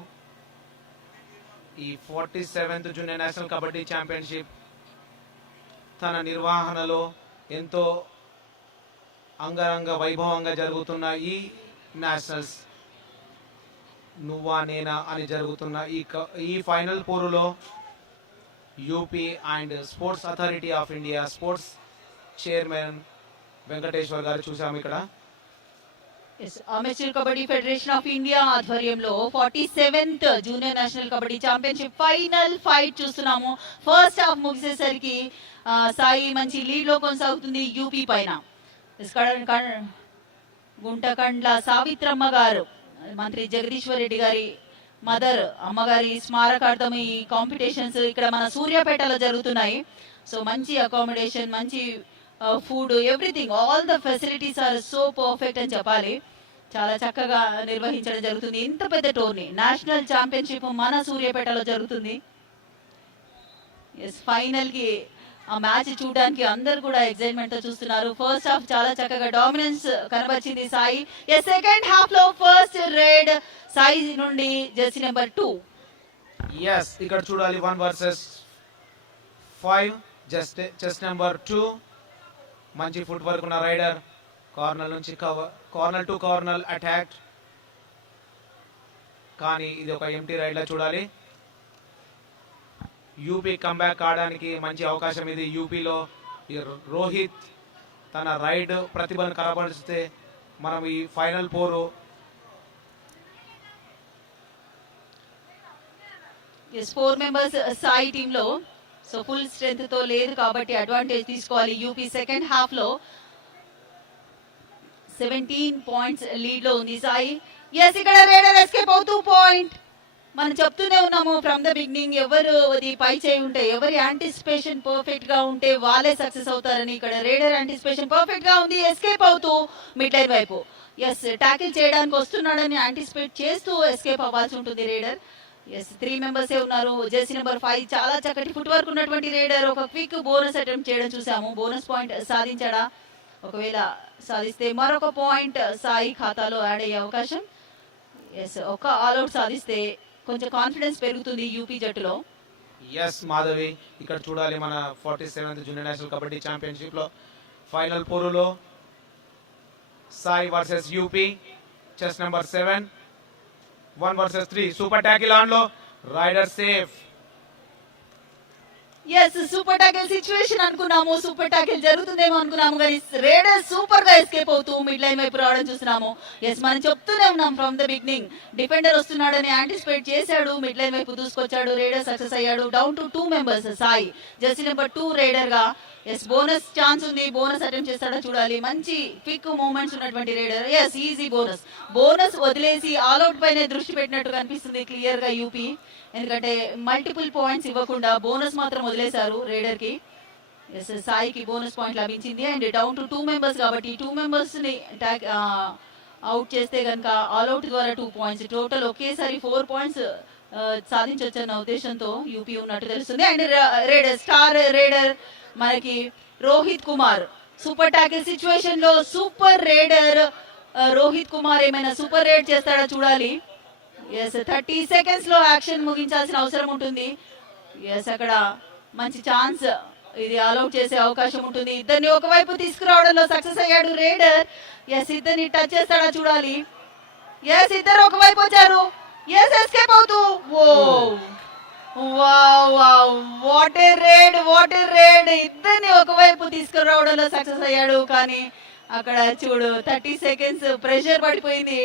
ఈ 47th junior national kabaddi championship తన నిర్వహణలో ఎంతో అంగరంగ వైభవంగా జరుగుతున్న ఈ నేషనల్స్ నువ్వా నేనా అని జరుగుతున్న ఈ ఫైనల్ పోరులో UP and sports authority of India sports chairman Venkateshwar గారు చూసాము ఇక్కడ. Amateur kabaddi federation of India ఆధ్వర్యంలో 47th junior national kabaddi championship final fight చూస్తున్నాము. ఫస్ట్ హాఫ్ ముగిసేసరికి సాయి మంచి లీడ్ లో కొనసాగుతుంది యూపీ పైన. గుంటకండ్ల సావిత్రమ్మ గారు మంత్రి జగదీశ్వర్ రెడ్డి గారి మదర్ అమ్మగారి స్మారకార్థం ఈ కాంపిటీషన్స్ ఇక్కడ మన సూర్యాపేటలో జరుగుతున్నాయి. సో మంచి అకామిడేషన్, మంచి food, everything, all the facilities are so perfect అని చెప్పాలి. చాలా చక్కగా నిర్వహించడం జరుగుతుంది. ఇంత పెద్ద టోర్నీ నేషనల్ ఛాంపియన్షిప్ మన సూర్యాపేటలో జరుగుతుంది. ఎస్, ఫైనల్ కి ఆ మ్యాచ్ చూడడానికి అందరు కూడా ఎక్సైట్మెంట్ తో చూస్తున్నారు. ఫస్ట్ హాఫ్ చాలా చక్కగా డామినెన్స్ కనబరిచింది సాయి. సెకండ్ హాఫ్ లో ఫస్ట్ రేడ్ సాయి నుండి జెర్సీ నెంబర్ 2. ఎస్, ఇక్కడ చూడాలి 1 వర్సెస్ 5 చెస్ నెంబర్ 2. మంచి ఫుట్ వర్క్ ఉన్న రైడర్ కార్నర్ నుంచి కార్నర్ టు కార్నర్ అటాక్, కానీ ఇది ఒక ఎంటీ రైడ్ లా చూడాలి. యూపీ కంబ్యాక్ ఆడడానికి మంచి అవకాశం ఇది. యూపీలో రోహిత్ తన రైడ్ ప్రతిభను కనబరిస్తే మనం ఈ ఫైనల్ పోరు 4 మెంబర్స్ సాయి టీమ్ లో, సో ఫుల్ స్ట్రెంత్ తో లేదు కాబట్టి అడ్వాంటేజ్ తీసుకోవాలి యూపీ. సెకండ్ హాఫ్ లో 17 పాయింట్స్ లీడ్ లో ఉంది సాయి. ఎస్, ఇక్కడ రైడర్ ఎస్కేప్ అవుతూ పాయింట్. మనం చెప్తూనే ఉన్నాము ఫ్రమ్ ద బిగినింగ్, ఎవరు పై చేయి ఉంటే, ఎవరి యాంటిసిపేషన్ పర్ఫెక్ట్ గా ఉంటే వాళ్ళే సక్సెస్ అవుతారని. ఇక్కడ రేడర్ యాంటిసిపేషన్ పర్ఫెక్ట్ గా ఉంది, ఎస్కేప్ అవుతూ మిడ్ లైన్ వైపు. ఎస్, ట్యాకిల్ చేయడానికి వస్తున్నాడని యాంటిసిపేట్ చేస్తూ ఎస్కేప్ అవ్వాల్సి ఉంటుంది రేడర్. ఎస్, 3 మెంబర్సే ఉన్నారు. జెర్సీ నెంబర్ 5 చాలా చక్కటి ఫుట్ వర్క్ ఉన్నటువంటి రేడర్ ఒక క్విక్ బోనస్ అటెంప్ట్ చేయడం చూసాము. బోనస్ పాయింట్ సాధించాడా? ఒకవేళ సాధిస్తే మరొక పాయింట్ సాయి ఖాతాలో యాడ్ అయ్యే అవకాశం. ఎస్, ఒక ఆల్అౌట్ సాధిస్తే కొంచెం కాన్ఫిడెన్స్ పెరుగుతుంది యూపీ జట్టులో. ఎస్ మాధవి, ఇక్కడ చూడాలి మన 47th junior national kabaddi championship లో ఫైనల్ పోరులో SAI versus UP chest number 7. 1 versus 3 super tackle on లో raider safe. Yes, super tackle situation అనుకున్నాము, సూపర్ టాకిల్ జరుగుతుందేమో అనుకున్నాము, కానీ రేడర్ సూపర్ గా ఎస్కేప్ అవుతూ మిడ్ లైన్ వైపు రావడం చూస్తున్నాము. ఎస్, మనం చెప్తూనే ఉన్నాం ఫ్రమ్ ద బిగినింగ్, డిఫెండర్ వస్తున్నాడని యాంటిసిపేట్ చేశాడు, మిడ్ లైన్ వైపు దూసుకొచ్చాడు, రేడర్ సక్సెస్ అయ్యాడు. Down to 2 members SAI, Jersey number 2 రేడర్ గా. ఎస్, బోనస్ ఛాన్స్ ఉంది, బోనస్ అటెంప్ట్ చేస్తాడో చూడాలి. మంచి క్విక్ మూమెంట్స్ ఉన్నటువంటి రేడర్. ఎస్, ఈజీ బోనస్ వదిలేసి ఆల్అౌట్ పైన దృష్టి పెట్టినట్టు కనిపిస్తుంది క్లియర్ గా యూపీ. ఎందుకంటే మల్టిపుల్ పాయింట్స్ ఇవ్వకుండా బోనస్ మాత్రం వదిలేశారు రేడర్ కి. ఎస్, సాయికి బోనస్ పాయింట్ లభించింది. అండ్ డౌన్ టు 2 మెంబర్స్ కాబట్టి 2 మెంబర్స్ ని అవుట్ చేస్తే కనుక ఆల్అౌట్ ద్వారా 2 పాయింట్స్, టోటల్ ఒకేసారి 4 పాయింట్స్ సాధించొచ్చన్న ఉద్దేశంతో యూపీ ఉన్నట్టు తెలుస్తుంది. అండ్ రేడర్ స్టార్ రేడర్ మనకి Rohit Kumar super tackle situation లో సూపర్ రేడర్ రోహిత్ కుమార్ ఏమైనా సూపర్ రేడ్ చేస్తాడా చూడాలి. ఎస్, 30 సెకండ్స్ లో యాక్షన్ ముగించాల్సిన అవసరం ఉంటుంది. ఎస్, అక్కడ మంచి ఛాన్స్, ఇది ఆల్అౌట్ చేసే అవకాశం ఉంటుంది. ఇద్దరిని ఒకవైపు తీసుకురావడంలో సక్సెస్ అయ్యాడు రేడర్. ఎస్, ఇద్దరిని టచ్ చేస్తాడా చూడాలి. ఎస్, ఇద్దరు ఒకవైపు వచ్చారు. ఎస్, ఎస్కేప్ అవుతూ వాట్ ఏ రేడ్. ఇద్దరిని ఒకవైపు తీసుకురావడంలో సక్సెస్ అయ్యాడు, కానీ అక్కడ చూడు 30 సెకండ్స్ ప్రెషర్ పడిపోయింది.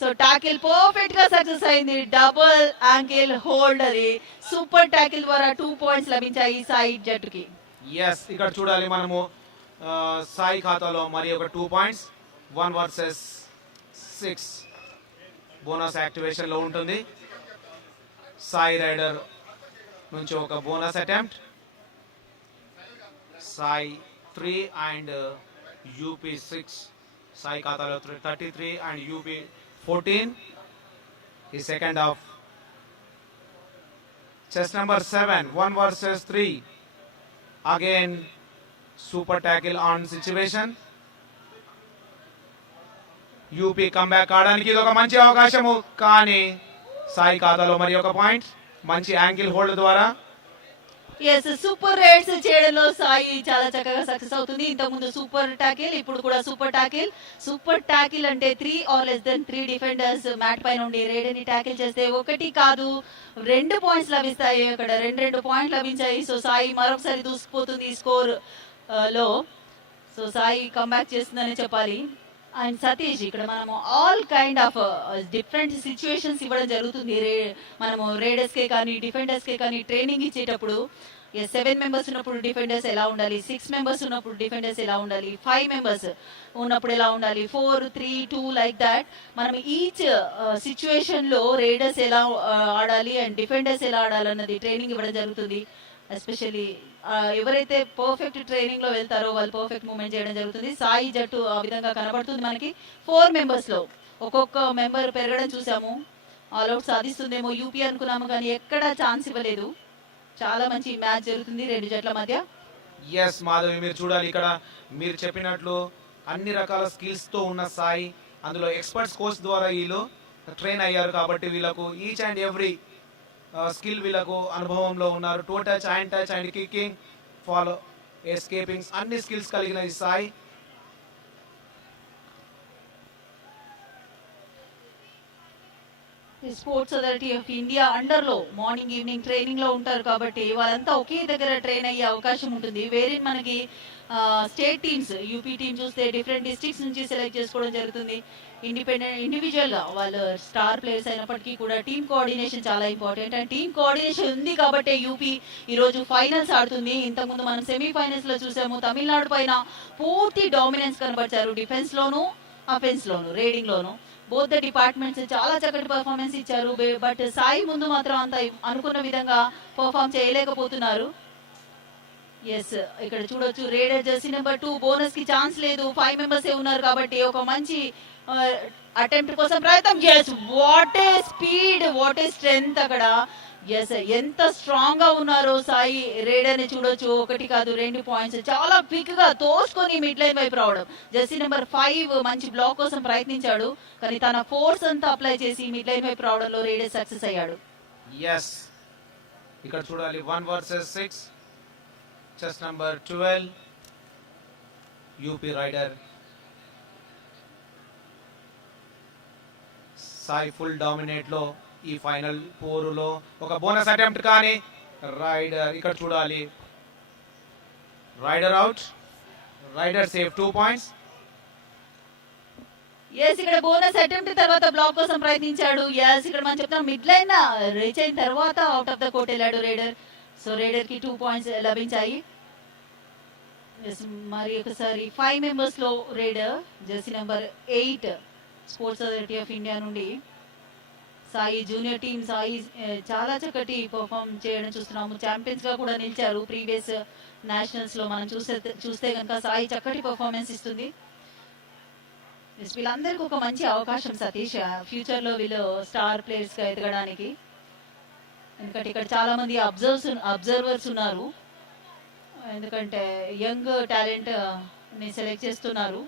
సో టాకిల్ పర్ఫెక్ట్ గా సక్సెస్ అయింది. డబుల్ యాంకిల్ హోల్డ్, అది సూపర్ టాకిల్ ద్వారా 2 పాయింట్స్ లభించాయి సాయి జట్టుకి. ఎస్, ఇక్కడ చూడాలి మనము సాయి ఖాతాలో మరి ఒక 2 పాయింట్స్. 1 వర్సెస్ 6 బోనస్ యాక్టివేషన్ లో ఉంటుంది. సాయి రైడర్ నుంచి ఒక bonus attempt. Sai 3 and UP 6. Sai ఖాతాలో 33 అండ్ యూపీ 14. ఈ second half chess number 7. 1 versus 3 again super tackle on situation. UP comeback ఆడడానికి ఇది ఒక మంచి అవకాశము, కానీ సాయి ఖాతాలో మరి ఒక పాయింట్ మంచి యాంగిల్ హోల్డ్ ద్వారా. ఎస్, సూపర్ రైడ్స్ చేయడంలో సాయి చాలా చక్కగా సక్సెస్ అవుతుంది. ఇంతకుముందు సూపర్ టాకిల్, ఇప్పుడు కూడా సూపర్ టాకిల్. సూపర్ టాకిల్ అంటే 3 or less than 3 defenders mat పైన ఉండి రేడర్ని టాకిల్ చేస్తే 1 కాదు 2 పాయింట్స్ లభిస్తాయి. అక్కడ 2 పాయింట్లు లభించాయి. సో సాయి మరొకసారి దూసుకుపోతుంది ఈ స్కోర్ లో. సో సాయి కంబ్యాక్ చేస్తుందని చెప్పాలి. అండ్ సతీష్, ఇక్కడ మనము all kind of different situations ఇవ్వడం జరుగుతుంది. మనము రేడర్స్కే కానీ డిఫెండర్స్కే కానీ ట్రైనింగ్ ఇచ్చేటప్పుడు 7 మెంబర్స్ ఉన్నప్పుడు డిఫెండర్స్ ఎలా ఉండాలి, 6 మెంబర్స్ ఉన్నప్పుడు డిఫెండర్స్ ఎలా ఉండాలి, 5 మెంబర్స్ ఉన్నప్పుడు ఎలా ఉండాలి, 4, 3, 2 లైక్ దాట్ మనం ఈచ్ సిచ్యువేషన్ లో రేడర్స్ ఎలా ఆడాలి అండ్ డిఫెండర్స్ ఎలా ఆడాలి అన్నది ట్రైనింగ్ ఇవ్వడం జరుగుతుంది. ఎస్పెషల్లీ ఎవరైతే పర్ఫెక్ట్ ట్రైనింగ్ లో వెళ్తారో వాళ్ళు పర్ఫెక్ట్ మూమెంట్ చేయడం జరుగుతుంది. సాయి జట్టు ఆ విధంగా కనబడుతుంది మనకి. 4 మెంబర్స్ లో ఒక్కొక్క మెంబర్ పెరగడం చూసాము. ఆల్అౌట్ సాధిస్తుందేమో యూపీ అనుకున్నాము, కానీ ఎక్కడ ఛాన్స్ ఇవ్వలేదు. చాలా మంచి మ్యాచ్ జరుగుతుంది 2 జట్ల మధ్య. ఎస్ మాధవి, మీరు చూడాలి ఇక్కడ మీరు చెప్పినట్లు అన్ని రకాల స్కిల్స్ తో ఉన్న సాయి, అందులో ఎక్స్పర్ట్స్ కోచ్ ద్వారా వీళ్ళు ట్రైన్ అయ్యారు కాబట్టి వీళ్ళకు ఈచ్ అండ్ ఎవ్రీ స్కిల్ వీళ్ళకు అనుభవంలో ఉన్నారు. Two touch, hand touch and kicking, follow, escapings అన్ని స్కిల్స్ కలిగిన ఈ SAI. Sports authority of India under లో మార్నింగ్ ఈవినింగ్ ట్రైనింగ్ లో ఉంటారు కాబట్టి వాళ్ళంతా ఒకే దగ్గర ట్రైన్ అయ్యే అవకాశం ఉంటుంది. వేరే మనకి స్టేట్ టీమ్స్, యూపీ టీమ్ చూస్తే డిఫరెంట్ డిస్ట్రిక్ట్స్ నుంచి సెలెక్ట్ చేసుకోవడం జరుగుతుంది. ఇండివిజువల్ గా వాళ్ళు స్టార్ ప్లేయర్స్ అయినప్పటికీ కూడా టీమ్ కోఆర్డినేషన్ చాలా ఇంపార్టెంట్. అండ్ టీమ్ కోఆర్డినేషన్ ఉంది కాబట్టి యూపీ ఈ రోజు ఫైనల్స్ ఆడుతుంది. ఇంతకుముందు మనం సెమీఫైనల్స్ లో చూసాము, తమిళనాడు పైన పూర్తి డామినెన్స్ కనబరిచారు. డిఫెన్స్ లోను, అఫెన్స్ లోను, రేడింగ్ లోను బోత్ ద డిపార్ట్మెంట్స్ చాలా చక్కటి పర్ఫార్మెన్స్ ఇచ్చారు. బట్ సాయి ముందు మాత్రం అంత అనుకున్న విధంగా పర్ఫామ్ చేయలేకపోతున్నారు. ఎస్, ఇక్కడ చూడొచ్చు రేడర్ జెర్సీ నెంబర్ 2 బోనస్ కి ఛాన్స్ లేదు. 5 మెంబర్స్ ఉన్నారు కాబట్టి ఒక మంచి అటెంప్ట్ కోసం ప్రయత్నం. Yes, what a speed, what a strength అక్కడ. ఎస్, ఎంత స్ట్రాంగ్ గా ఉన్నారో సాయి రేడర్ ని చూడొచ్చు. 1 కాదు 2 పాయింట్స్ చాలా క్విక్ గా తోసుకొని మిడ్ లైన్ వైపు రావడం. జెర్సీ నెంబర్ 5 మంచి బ్లాక్ కోసం ప్రయత్నించాడు, కానీ తన ఫోర్స్ అంతా అప్లై చేసి మిడ్ లైన్ వైపు రావడంలో రేడర్ సక్సెస్ అయ్యాడు. ఎస్, ఇక్కడ చూడాలి 1 versus 6, chest number 12, UP raider Sai full dominate లో ఈ ఫైనల్ పోరులో ఒక బోనస్ అటెంప్ట్, కానీ రైడర్ ఇక్కడ చూడాలి raider out, raider safe 2 points. Yes, ఇక్కడ బోనస్ అటెంప్ట్ తర్వాత బ్లాక్ కోసం ప్రయత్నించాడు. ఎస్, ఇక్కడ మనం చెప్తాం మిడ్ లైన్ రీచ్ అయిన తర్వాత అవుట్ ఆఫ్ ద కోర్ట్ వెళ్ళాడు రేడర్. సో రేడర్ కి 2 points లభించాయి. మరి ఒకసారి 5 మెంబర్స్ లో raider jersey number 8 sports authority of India నుండి సాయి జూనియర్ టీమ్. సాయి చాలా చక్కటి పర్ఫామ్ చేయడం చూస్తున్నాము. ఛాంపియన్స్ గా కూడా నిలిచారు ప్రీవియస్ నేషనల్స్ లో. మనం చూస్తే కనుక సాయి చక్కటి పర్ఫార్మెన్స్ ఇస్తుంది. వీళ్ళందరికీ ఒక మంచి అవకాశం సతీష్ ఫ్యూచర్ లో వీళ్ళు స్టార్ ప్లేయర్స్ గా ఎదగడానికి. ఎందుకంటే ఇక్కడ చాలా మంది అబ్జర్వర్స్ ఉన్నారు, ఎందుకంటే యంగ్ టాలెంట్ ని సెలెక్ట్ చేస్తున్నారు.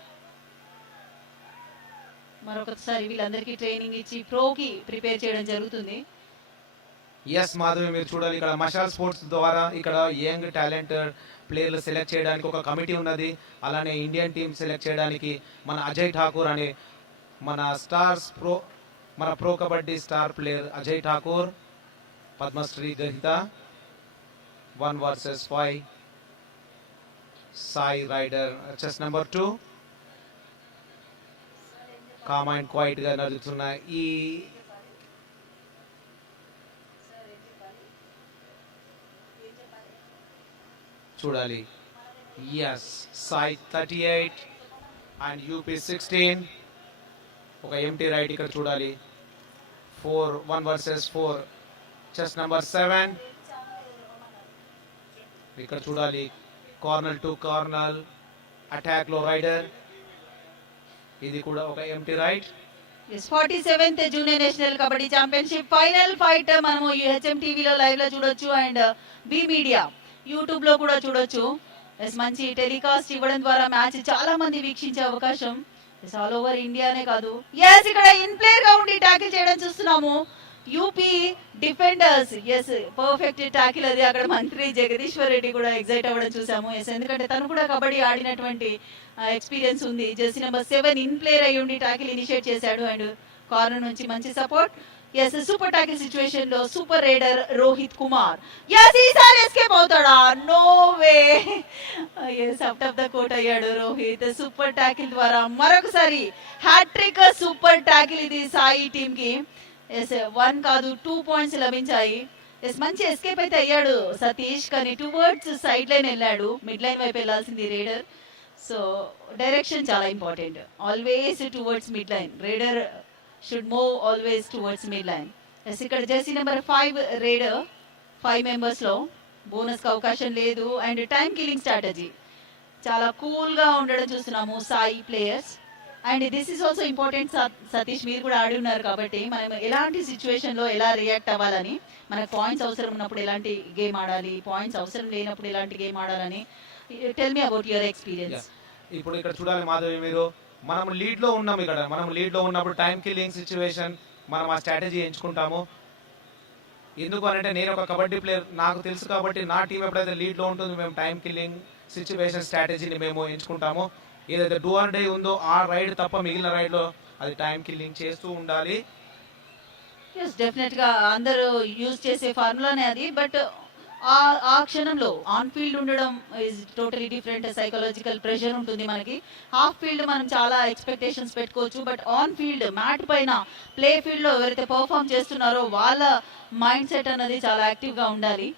మరొకసారి వీళ్ళందరికీ ట్రైనింగ్ ఇచ్చి ప్రోకి ప్రిపేర్ చేయడం జరుగుతుంది. ఎస్ మాధవి, మీరు చూడాలి ఇక్కడ మషాల్ స్పోర్ట్స్ ద్వారా ఇక్కడ యంగ్ టాలెంట్ ప్లేయర్లు సెలెక్ట్ చేయడానికి ఒక కమిటీ ఉన్నది. అలానే ఇండియన్ టీం సెలెక్ట్ చేయడానికి మన అజయ్ ఠాకూర్ అనే మన pro kabaddi star player Ajay Thakur, Padma Shri గ్రహీత. 1 versus 5, Sai raider chest number 2 calm and quiet గా నడుస్తున్న ఈ చూడాలి. ఎస్, సాయి 38 అండ్ యూపీ 16, ఒక ఎంటీ రైట్ ఇక్కడ చూడాలి. 1 versus 4, చెస్ నెంబర్ 7 ఇక్కడ చూడాలి. కార్నర్ టు కార్నర్ అటాక్ లో రైడర్, ఇది కూడా ఒక empty right. 47th junior national kabaddi championship final fight మనము హెచ్ఎం టీవీలో లైవ్ లో చూడొచ్చు అండ్ బి మీడియా యూట్యూబ్ లో కూడా చూడొచ్చు. మంచి టెలికాస్ట్ ఇవ్వడం ద్వారా మ్యాచ్ చాలా మంది వీక్షించే అవకాశం ఆల్ ఓవర్ ఇండియానే కాదు, ఎస్ ఇక్కడ ఇన్ ప్లేయర్ గా ఉండి ట్యాకిల్ చేయడం చూస్తున్నాము UP defenders. Yes perfect tackle అది. అక్కడ మంత్రి జగదీశ్వర్ రెడ్డి కూడా ఎగ్జైట్ అవ్వడం చూసాము. ఎస్ ఎందుకంటే తను కూడా కబడ్డీ ఆడినటువంటి ఎక్స్పీరియన్స్ ఉంది. జెర్సీ నెంబర్ 7 ఇన్ ప్లేయర్ అయి ఉండి ట్యాకిల్ ఇనిషియేట్ చేశాడు అండ్ కార్నర్ నుంచి మంచి support. Yes super tackle situation లో super raider Rohit Kumar. Yes ఈసారి ఎస్కేప్ అవుతాడా? No way. Yes out of the court అయ్యాడు రోహిత్. సూపర్ ట్యాకిల్ ద్వారా మరొకసారి హ్యాట్రిక్ సూపర్ ట్యాకిల్ ఇది సాయి టీమ్ కి. ఎస్ 1 కాదు 2 పాయింట్స్ లభించాయి. ఎస్ మంచి ఎస్కేప్ అయితే అయ్యాడు సతీష్, కానీ టువర్డ్స్ సైడ్ లైన్ వెళ్ళాడు. మిడ్ లైన్ వైపు వెళ్ళాల్సింది రైడర్. సో డైరెక్షన్ చాలా important. Always towards mid line. Raider should move always towards mid line. Yes ఇక్కడ జెర్సీ నెంబర్ 5 రైడర్ 5 మెంబర్స్ లో బోనస్ కి అవకాశం లేదు అండ్ టైం కిల్లింగ్ స్ట్రాటజీ చాలా కూల్ గా ఉండడం చూస్తున్నాము Sai players. And this is also important Satish, మీరు కూడా ఆడి ఉన్నారు కాబట్టి మనం ఎలాంటి సిచ్యువేషన్ లో ఎలా రియాక్ట్ అవ్వాలని, మనకు పాయింట్స్ అవసరం ఉన్నప్పుడు ఎలాంటి గేమ్ ఆడాలి, పాయింట్స్ అవసరం లేనప్పుడు ఎలాంటి గేమ్ ఆడాలని. Tell me about your experience. ఇప్పుడు ఇక్కడ చూడాలి మాధవి, మీరు మనం లీడ్ లో ఉన్నాం. ఇక్కడ మనం లీడ్ లో ఉన్నప్పుడు టైం కిల్లింగ్ సిచ్యువేషన్ మనం ఆ స్ట్రాటజీ ఎంచుకుంటాము. ఎందుకు అంటే నేను ఒక కబడ్డీ ప్లేయర్, నాకు తెలుసు కాబట్టి నా టీం ఎప్పుడైతే లీడ్ లో ఉంటుంది మేము టైం కిల్లింగ్ సిచ్యువేషన్ స్ట్రాటజీని మేము ఎంచుకుంటాము. ఏదైతే డూ ఆర్ డే ఉందో ఆ రైడ్ తప్ప మిగిలిన రైడ్ లో అది టైం కిల్లింగ్ చేస్తూ ఉండాలి. ఎస్ డెఫినెట్ గా అందరూ యూజ్ చేసే ఫార్ములానే అది. బట్ ఆ క్షణంలో ఆన్ ఫీల్డ్ ఉండడం is totally different. Psychological pressure ఉంటుంది మనకి. హాఫ్ ఫీల్డ్ మనం చాలా ఎక్స్పెక్టేషన్స్ పెట్టుకోవచ్చు, బట్ ఆన్ ఫీల్డ్ మ్యాట్ పైన ప్లే ఫీల్డ్ లో ఎవరైతే పర్ఫామ్ చేస్తున్నారో వాళ్ళ మైండ్ సెట్ అనేది చాలా యాక్టివ్ గా ఉండాలి.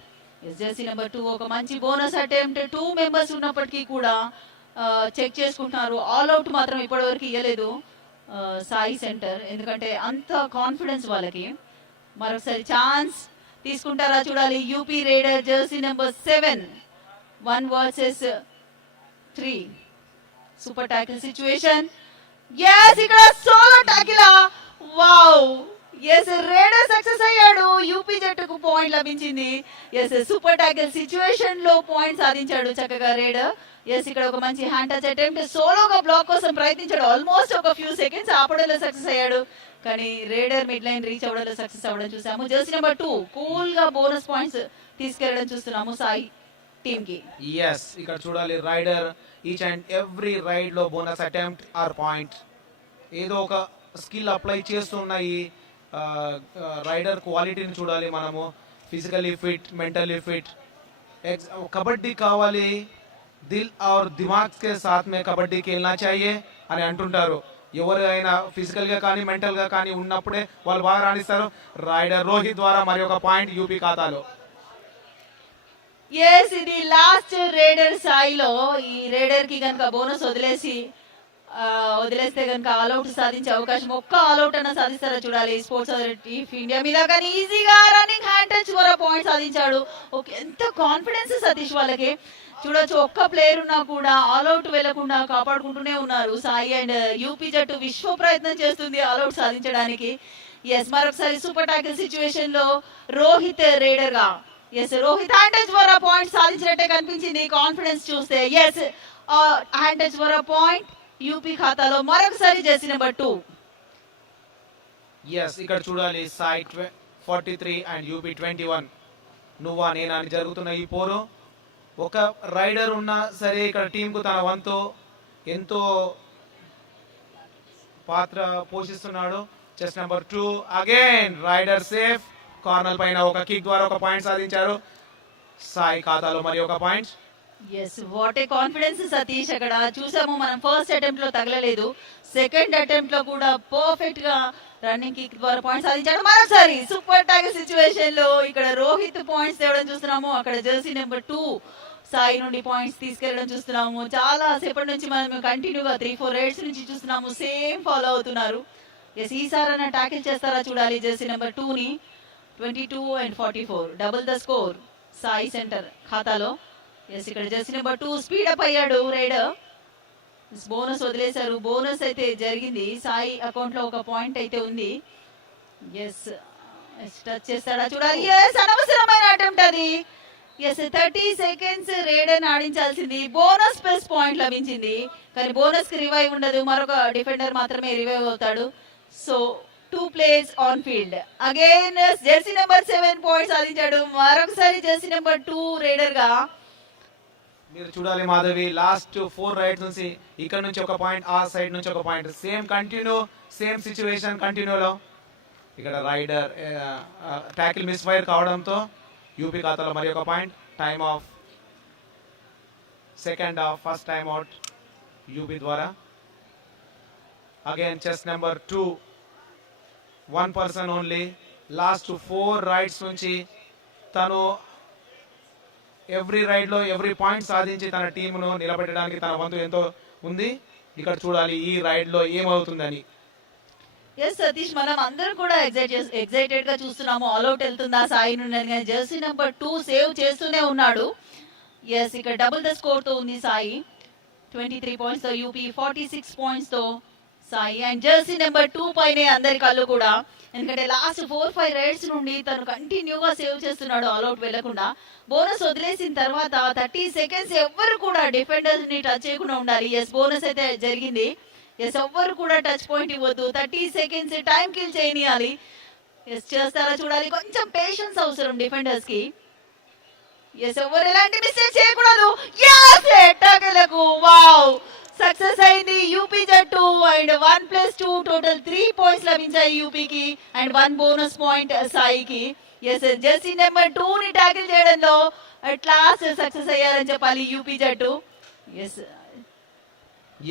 జెర్సీ నెంబర్ 2 ఒక మంచి బోనస్ అటెంప్ట్. 2 మెంబర్స్ ఉన్నప్పటికీ కూడా చెక్ చేసుకుంటున్నారు. ఆల్ అవుట్ మాత్రం ఇప్పటివరకు ఇవ్వలేదు సాయి సెంటర్, ఎందుకంటే అంత కాన్ఫిడెన్స్ వాళ్ళకి. మరొకసారి ఛాన్స్ తీసుకుంటారా చూడాలి. UP raider jersey number 7 1 versus 3 super tackle situation. Yes ఇక్కడ సోలో టాకిలా. వావ్. ఎస్ రైడర్ సక్సెస్ అయ్యాడు. యూపీ జట్టుకు పాయింట్ లభించింది. ఎస్ సూపర్ టాకిల్ సిచ్యువేషన్ లో పాయింట్ సాధించాడు చక్కగా రైడర్. ఎస్ ఇక్కడ ఒక మంచి హ్యాండ్ టచ్ అటెంప్ట్. సోలోగా బ్లాక్ కోసం ప్రయత్నించాడు. ఆల్మోస్ట్ ఒక ఫ్యూ సెకండ్స్ ఆపడంలో సక్సెస్ అయ్యాడు, కానీ రైడర్ మిడ్ లైన్ రీచ్ అవ్వడంలో సక్సెస్ అవ్వడం చూసాము. జెర్సీ నెంబర్ 2 కూల్ గా బోనస్ పాయింట్స్ తీసుకెళ్లడం చూస్తున్నాము సాయి టీమ్ కి. ఎస్ ఇక్కడ చూడాలి raider each and every raid లో బోనస్ అటెంప్ట్ ఆర్ పాయింట్ ఏదో ఒక స్కిల్ అప్లై చేస్తున్న ఈ రైడర్ క్వాలిటీని చూడాలి మనము. Physically fit, mentally fit. Kabaddi కావాలి, దిల్ और दिमाग के साथ में కబడ్డీ खेलना चाहिए అని అంటుంటారు. ఎవరైనా ఫిజికల్ గా కానీ మెంటల్ గా కానీ ఉన్నప్పుడే వాళ్ళు బాగా రాణిస్తారు. రైడర్ రోహిత్ ద్వారా మరి ఒక పాయింట్ యూపీ ఖాతాలో. ఎస్ ఇది లాస్ట్ రైడర్ సాయిలో. ఈ రైడర్ కి కనుక బోనస్ వదిలేస్తే కనుక ఆల్అౌట్ సాధించే అవకాశం, ఒక్క ఆల్అౌట్ అన్న సాధిస్తారో చూడాలి స్పోర్ట్స్ అథారిటీ ఆఫ్ ఇండియా మీద. కానీ ఈజీగా రన్నింగ్ హ్యాండ్ టచ్ ద్వారా పాయింట్ సాధించాడు. ఎంత కాన్ఫిడెన్స్ సతీష్ వాళ్ళకి. చూడొచ్చు ఒక్క ప్లేయర్ ఉన్నా కూడా ఆల్అౌట్ వెళ్లకుండా కాపాడుకుంటూనే ఉన్నారు సాయి. అండ్ యూపీ జట్టు విశ్వ ప్రయత్నం చేస్తుంది ఆల్అౌట్ సాధించడానికి. ఎస్ మరొకసారి సూపర్ టాకిల్ సిచ్యువేషన్ లో రోహిత్ రైడర్ గా. ఎస్ రోహిత్ హ్యాండ్ టచ్ ద్వారా పాయింట్ సాధించినట్టే కనిపించింది కాన్ఫిడెన్స్ చూస్తే. ఎస్ హ్యాండ్ టచ్ ద్వారా పాయింట్ యూపీ ఖాతాలో. మరొకసారి జెర్సీ నెంబర్ 2. ఎస్ ఇక్కడ చూడాలి సాయి 43 అండ్ యూపీ 21 నువ్వా నేనా అని జరుగుతున్న ఈ పోరు. ఒక రైడర్ ఉన్నా సరే ఇక్కడ టీంకు తన వంతు ఎంతో పాత్ర పోషిస్తున్నాడు. Chest number 2 again raider safe. Corner పైన ఒక కిక్ ద్వారా ఒక పాయింట్ సాధించారు. సాయి ఖాతాలో మరి ఒక point. Yes what a confidence Satish. అక్కడ చూసాము మనం ఫస్ట్ అటెంప్ట్ లో తగలలేదు, సెకండ్ అటెంప్ట్ లో కూడా పర్ఫెక్ట్ గా రన్నింగ్ కిక్ ద్వారా పాయింట్ సాధించాడు. మరోసారి సూపర్ టాకిల్ సిచ్యువేషన్ లో ఇక్కడ రోహిత్ పాయింట్స్ తేవడం చూస్తున్నాము. అక్కడ జెర్సీ నెంబర్ 2 సాయి నుండి పాయింట్స్ తీసుకెళ్లడం చూస్తున్నాము. చాలా సేపటి నుంచి మనం కంటిన్యూగా 3-4 రైడ్స్ నుంచి చూస్తున్నాము, సేమ్ ఫాలో అవుతున్నారు. ఎస్ ఈసారైనా టాకిల్ చేస్తారా చూడాలి జెర్సీ నెంబర్ 2 ని. 22 and 44 double the score Sai centre ఖాతాలో. ఎస్ ఇక్కడ జెర్సీ నెంబర్ 2 స్పీడ్ అప్ అయ్యాడు రైడర్. బోనస్ వదిలేశారు. బోనస్ అయితే జరిగింది. సాయి అకౌంట్ లో ఒక పాయింట్ అయితే ఉంది. ఎస్ టచ్ చేస్తాడా చూడాలి. ఎస్ అనవసరమైన అటెంప్ట్ అది. ఎస్ 30 సెకండ్స్ రేడన్ ఆడించాల్సింది, బోనస్ ప్లస్ పాయింట్ లభించింది. కానీ బోనస్ కి రివైవ్ ఉండదు, మరొక డిఫెండర్ మాత్రమే రివైవ్ అవుతాడు. So 2 players on field. Again Jersey number 7 points సాధించాడు. మరొకసారి జెర్సీ నెంబర్ 2 రేడర్ గా. మీరు చూడాలి మాధవి, లాస్ట్ 4 రైడ్స్ నుంచి ఇక్కడ నుంచి ఒక పాయింట్, ఆ సైడ్ నుంచి ఒక point, same continue, same situation కంటిన్యూలో. ఇక్కడ రైడర్ ట్యాకిల్ మిస్ ఫైర్ కావడంతో యూపీ ఖాతాలో మరి ఒక point. Time of second half, first time out UP ద్వారా. Again chest number 2, 1 person only. Last 4 raids నుంచి తను ఎవ్రీ రైడ్లో ఎవ్రీ పాయింట్ సాధించి తన టీమును నిలబెట్టడానికి తన వంతు ఎంతో ఉంది. ఇక్కడ చూడాలి ఈ రైడ్లో ఏమవుతుందని. ఎస్ సతీష్, మనం అందరం కూడా ఎక్సైటెడ్ గా చూస్తున్నాము. ఆల్అౌట్ వెళ్తుందా సాయి నుండి అని. కానీ జెర్సీ నెంబర్ 2 సేవ్ చేస్తూనే ఉన్నాడు. ఎస్, ఇక్కడ డబుల్ ద స్కోర్ తో ఉంది సాయి. 23 పాయింట్స్ తో యూపీ, 46 పాయింట్స్ తో సాయి. అండ్ జెర్సీ నెంబర్ 2 పైనే అందరి కళ్ళు కూడా. ఎందుకంటే లాస్ట్ 4-5 రైడ్స్ నుండి తను కంటిన్యూగా సేవ్ చేస్తున్నాడు ఆల్అౌట్ వెళ్లకుండా. బోనస్ వదిలేసిన తర్వాత 30 సెకండ్స్ ఎవ్వరు కూడా డిఫెండర్స్ ని టచ్ చేయకుండా ఉండాలి. ఎస్, బోనస్ అయితే జరిగింది. ఎస్, ఎవ్వరు కూడా టచ్ పాయింట్ ఇవ్వద్దు. 30 సెకండ్స్ టైం కిల్ చేయనియాలి. ఎస్, చేస్తారా చూడాలి. కొంచెం పేషెన్స్ అవసరం డిఫెండర్స్ కి. ఎస్, ఎవ్వరు ఎలాంటి మిస్టేక్ చేయకూడదు. ఎస్, ఎట్టాకెలకు వావ్, సక్సెస్ అయింది యూపీ జట్టు. అండ్ 1+2 టోటల్ 3 పాయింట్స్ లభించాయి యూపీకి. అండ్ 1 బోనస్ పాయింట్ సాయికి. ఎస్, జెర్సీ నెంబర్ 2 ని టాకిల్ చేయడంలో అట్ లాస్ట్ సక్సెస్ అయ్యారని చెప్పాలి యూపీ జట్టు. ఎస్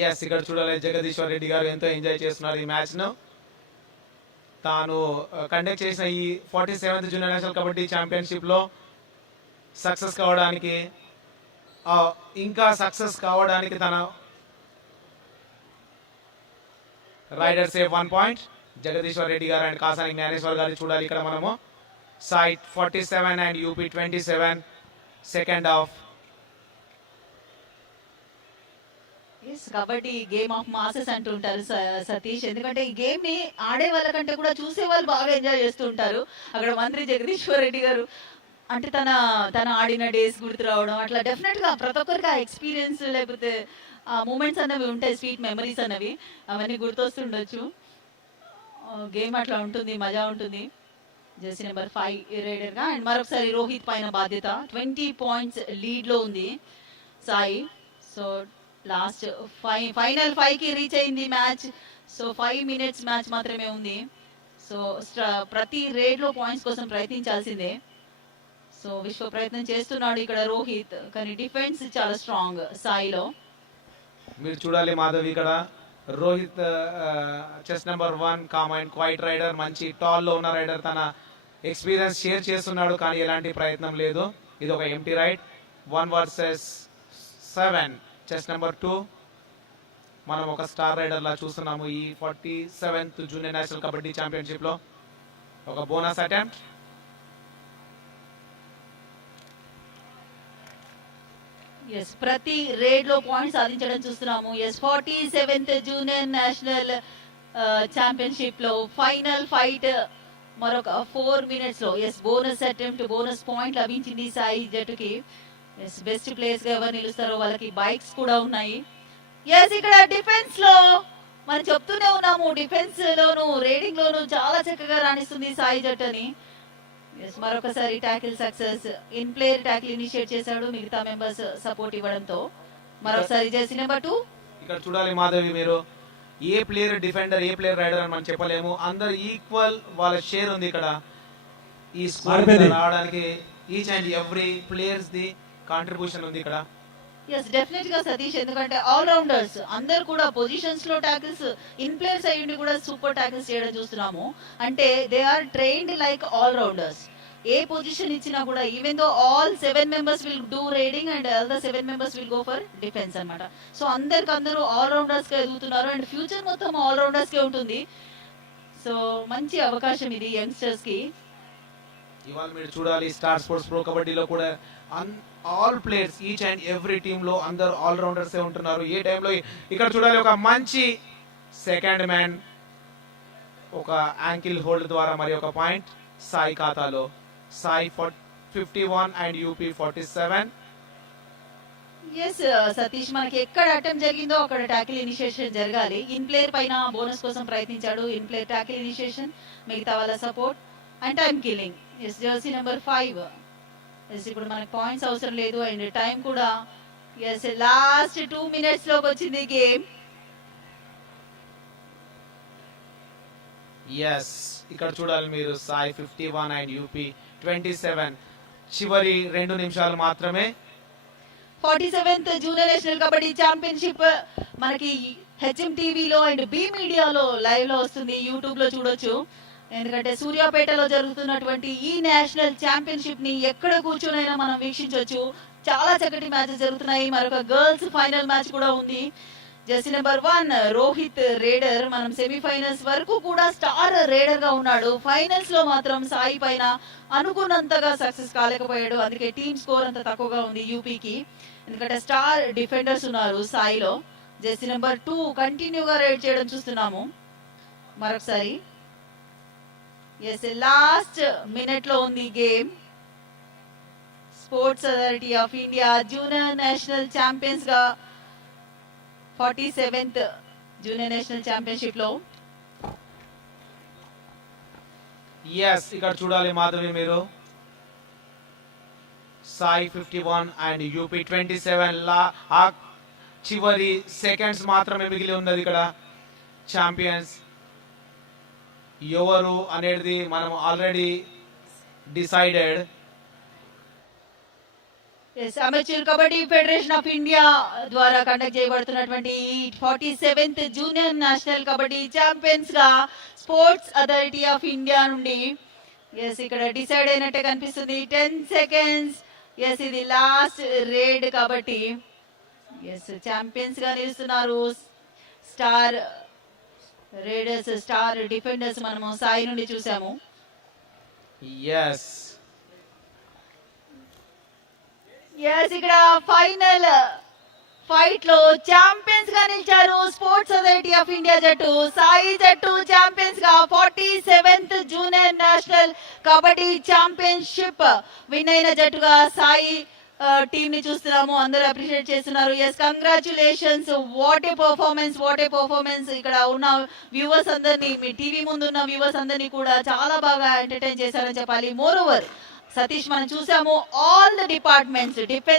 ఎస్, ఇక్కడ చూడాలి జగదీశ్వర్ రెడ్డి గారు ఎంతో ఎంజాయ్ చేస్తున్నారు ఈ మ్యాచ్ ను. తాను కండక్ట్ చేసిన ఈ 47th junior national kabaddi championship లో సక్సెస్ కావడానికి, ఇంకా సక్సెస్ కావడానికి తన raider save 1 point. Jagadeeshwar Reddy గారు అండ్ కాసాని జ్ఞానేశ్వర్ గారు చూడాలి ఇక్కడ మనము. సైట్ 47 and UP 27 second half. Kabaddi game of masses అంటుంటారు సతీష్. ఎందుకంటే ఈ గేమ్ ని ఆడే వాళ్ళకంటే కూడా చూసే వాళ్ళు బాగా ఎంజాయ్ చేస్తూ ఉంటారు. అక్కడ మంత్రి జగదీశ్వర్ రెడ్డి గారు అంటే తన ఆడిన డేస్ గుర్తు రావడం, అట్లా డెఫినెట్ గా ప్రతి ఒక్కరికి ఆ ఎక్స్పీరియన్స్ లేకపోతే ఆ మూమెంట్స్ అన్నవి ఉంటాయి, స్వీట్ మెమరీస్ అన్నవి, అవన్నీ గుర్తొస్తుండొచ్చు. గేమ్ అట్లా ఉంటుంది, మజా ఉంటుంది. జెర్సీ నెంబర్ 5 రైడర్ గా. అండ్ మరొకసారి రోహిత్ పైన బాధ్యత. 20 పాయింట్స్ లీడ్ లో ఉంది సాయి. సో లాస్ట్ ఫైనల్ 5 కి రీచ్ అయింది మ్యాచ్. సో 5 మినిట్స్ మ్యాచ్ మాత్రమే ఉంది. సో ప్రతి రేడ్ లో పాయింట్స్ కోసం ప్రయత్నించాల్సిందే. సో విశ్వ ప్రయత్నం చేస్తున్నాడు ఇక్కడ రోహిత్, కానీ డిఫెన్స్ చాలా స్ట్రాంగ్ సాయిలో. మీరు చూడాలి మాధవి, ఇక్కడ Rohit chest number 1 calm and quiet raider, మంచి టాల్ లో ఉన్న రైడర్, తన ఎక్స్పీరియన్స్ షేర్ చేస్తున్నాడు కానీ ఎలాంటి ప్రయత్నం లేదు. ఇది ఒక empty raid. 1 versus 7 chest number 2. మనం ఒక స్టార్ రైడర్ లా చూస్తున్నాము ఈ 47th junior national kabaddi championship లో. ఒక బోనస్ అటెంప్ట్. ఎస్, ప్రతి రేడ్ లో పాయింట్స్ సాధించడం చూస్తున్నాము. Yes, 47th junior national championship లో ఫైనల్ ఫైట్ మరొక 4 మినిట్స్ లో. Yes, bonus attempt, bonus point లభించింది సాయి జట్టుకి. ఎస్, బెస్ట్ ప్లేయర్స్ గా ఎవరు నిలుస్తారో వాళ్ళకి బైక్స్ కూడా ఉన్నాయి. ఎస్, ఇక్కడ డిఫెన్స్ లో మనం చెప్తూనే ఉన్నాము, డిఫెన్స్ లోను రేడింగ్ లోను చాలా చక్కగా రాణిస్తుంది సాయి జట్టు అని. ఎస్, మరొకసారి tackle success. In player tackle initiate చేశాడు, మిగతా మెంబర్స్ సపోర్ట్ ఇవ్వడంతో. మరొకసారి జెర్సీ నెంబర్ 2. ఇక్కడ చూడాలి మాధవి, మీరు ఏ ప్లేయర్ డిఫెండర్, ఏ ప్లేయర్ రైడర్ అని మనం చెప్పలేము. అందరు ఈక్వల్ వాళ్ళ షేర్ ఉంది ఇక్కడ ఈ స్కోర్ రావడానికి. Each and every players the contribution ఉంది ఇక్కడ. ఎస్, డెఫినెట్ గా సతీష్, ఎందుకంటే ఆల్ రౌండర్స్ అందరు కూడా పొజిషన్స్ లో టాకిల్స్, ఇన్ ప్లేయర్స్ అయ్యుండి కూడా సూపర్ టాకిల్స్ చేయడం చూస్తున్నాము. అంటే they are trained like all rounders. ఏ పొజిషన్ ఇచ్చినా కూడా, even though all 7 members will do raiding and other 7 members will go for defence అన్నమాట. సో అందరు ఆల్ రౌండర్స్ గా ఎదుగుతున్నారు. అండ్ ఫ్యూచర్ మొత్తం ఆల్ రౌండర్స్ కే ఉంటుంది. సో మంచి అవకాశం ఇది యంగ్స్టర్స్ కి. ఇవాళ మీరు చూడాలి స్టార్ స్పోర్ట్స్ ప్రో కబడ్డీలో కూడా all players, each and every team లో అందరు ఆల్ రౌండర్స్ ఉంటున్నారు. ఏ టైంలో ఇక్కడ చూడాలి ఒక మంచి సెకండ్ మ్యాన్, ఒక యాంకిల్ హోల్డ్ ద్వారా మరి ఒక పాయింట్ సాయి ఖాతాలో. Sai 51 and UP 47. Yes Satish, మనకి ఎక్కడ అటెంప్ట్ జరిగిందో అక్కడ ట్యాకిల్ ఇనిషియేషన్ జరగాలి. ఇన్ ప్లేయర్ పైన బోనస్ కోసం ప్రయత్నించాడు. ఇన్ ప్లేయర్ ట్యాకిల్ ఇనిషియేషన్, మిగతా వాళ్ళ support and time killing. Yes, jersey number 5. Yes, ఇప్పుడు మనకి పాయింట్స్ అవసరం లేదు అండ్ టైం కూడా ఎస్ లాస్ట్ 2 minutes లోకి వచ్చింది గేమ్. ఎస్, ఇక్కడ చూడాలి మీరు సాయి 51 అండ్ UP 27. చివరి 2 నిమిషాలు మాత్రమే. 47th junior national kabaddi championship మనకి హెచ్ఎం టీవీలో అండ్ బి మీడియాలో లైవ్ లో వస్తుంది. యూట్యూబ్ లో చూడొచ్చు. ఎందుకంటే సూర్యాపేటలో జరుగుతున్నటువంటి ఈ నేషనల్ ఛాంపియన్షిప్ ని ఎక్కడ కూర్చొనైనా మనం వీక్షించవచ్చు. చాలా చక్కటి మ్యాచెస్ జరుగుతున్నాయి. మరొక గర్ల్స్ ఫైనల్ మ్యాచ్ కూడా ఉంది. జెర్సీ నెంబర్ 1 రోహిత్ రేడర్ మనం సెమీఫైనల్స్ వరకు కూడా స్టార్ రేడర్ గా ఉన్నాడు. ఫైనల్స్ లో మాత్రం సాయి పైన అనుకున్నంతగా సక్సెస్ కాలేకపోయాడు. అందుకే టీమ్ స్కోర్ అంత తక్కువగా ఉంది యూపీకి. ఎందుకంటే స్టార్ డిఫెండర్స్ ఉన్నారు సాయిలో. జెర్సీ నెంబర్ 2 కంటిన్యూగా రైడ్ చేయడం చూస్తున్నాము. మరొకసారి ఎస్, లాస్ట్ మినిట్ లో ఉంది game. Sports authority of India junior national champions గా 47th జూనియర్ నేషనల్ ఛాంపియన్షిప్ లో. ఎస్, ఇక్కడ చూడాలి మాధవి మీరు సాయి 51 అండ్ UP 27. ఆ చివరి సెకండ్స్ మాత్రమే మిగిలి ఉన్నది. ఇక్కడ ఛాంపియన్స్ ఎవరు అనేది మనం already decided. Amateur kabaddi federation of India ద్వారా కండక్ట్ చేయబడుతున్నటువంటి 47th junior national kabaddi champions గా స్పోర్ట్స్ అథారిటీ ఆఫ్ ఇండియా నుండి ఎస్ ఇక్కడ డిసైడ్ అయినట్టే కనిపిస్తుంది. 10 seconds. ఎస్, ఇది లాస్ట్ రేడ్ కాబట్టి ఎస్ ఛాంపియన్స్ గా నిలుస్తున్నారు స్టార్ రేడర్స్, స్టార్ డిఫెండర్స్. మనము సాయి నుండి చూసాము. ఎస్, ఇక్కడ ఫైనల్ ఫైట్ లో ఛాంపియన్స్ గా నిలిచారు స్పోర్ట్స్ అథారిటీ ఆఫ్ ఇండియా జట్టు. సాయి జట్టు ఛాంపియన్స్ గా 47th junior national kabaddi championship win అయిన జట్టుగా సాయి టీమ్ ని చూస్తున్నాము. అందరూ అప్రిషియేట్ చేస్తున్నారు. Yes, congratulations. What a performance. ఇక్కడ ఉన్న వ్యూవర్స్ అందరినీ, మీ టీవీ ముందు ఉన్న వ్యూవర్స్ అందరినీ కూడా చాలా బాగా ఎంటర్టైన్ చేశారని చెప్పాలి. మోర్ ఓవర్ సతీష్, మనం చూసాము ఆల్ ద డిపార్ట్మెంట్స్, డిఫెన్స్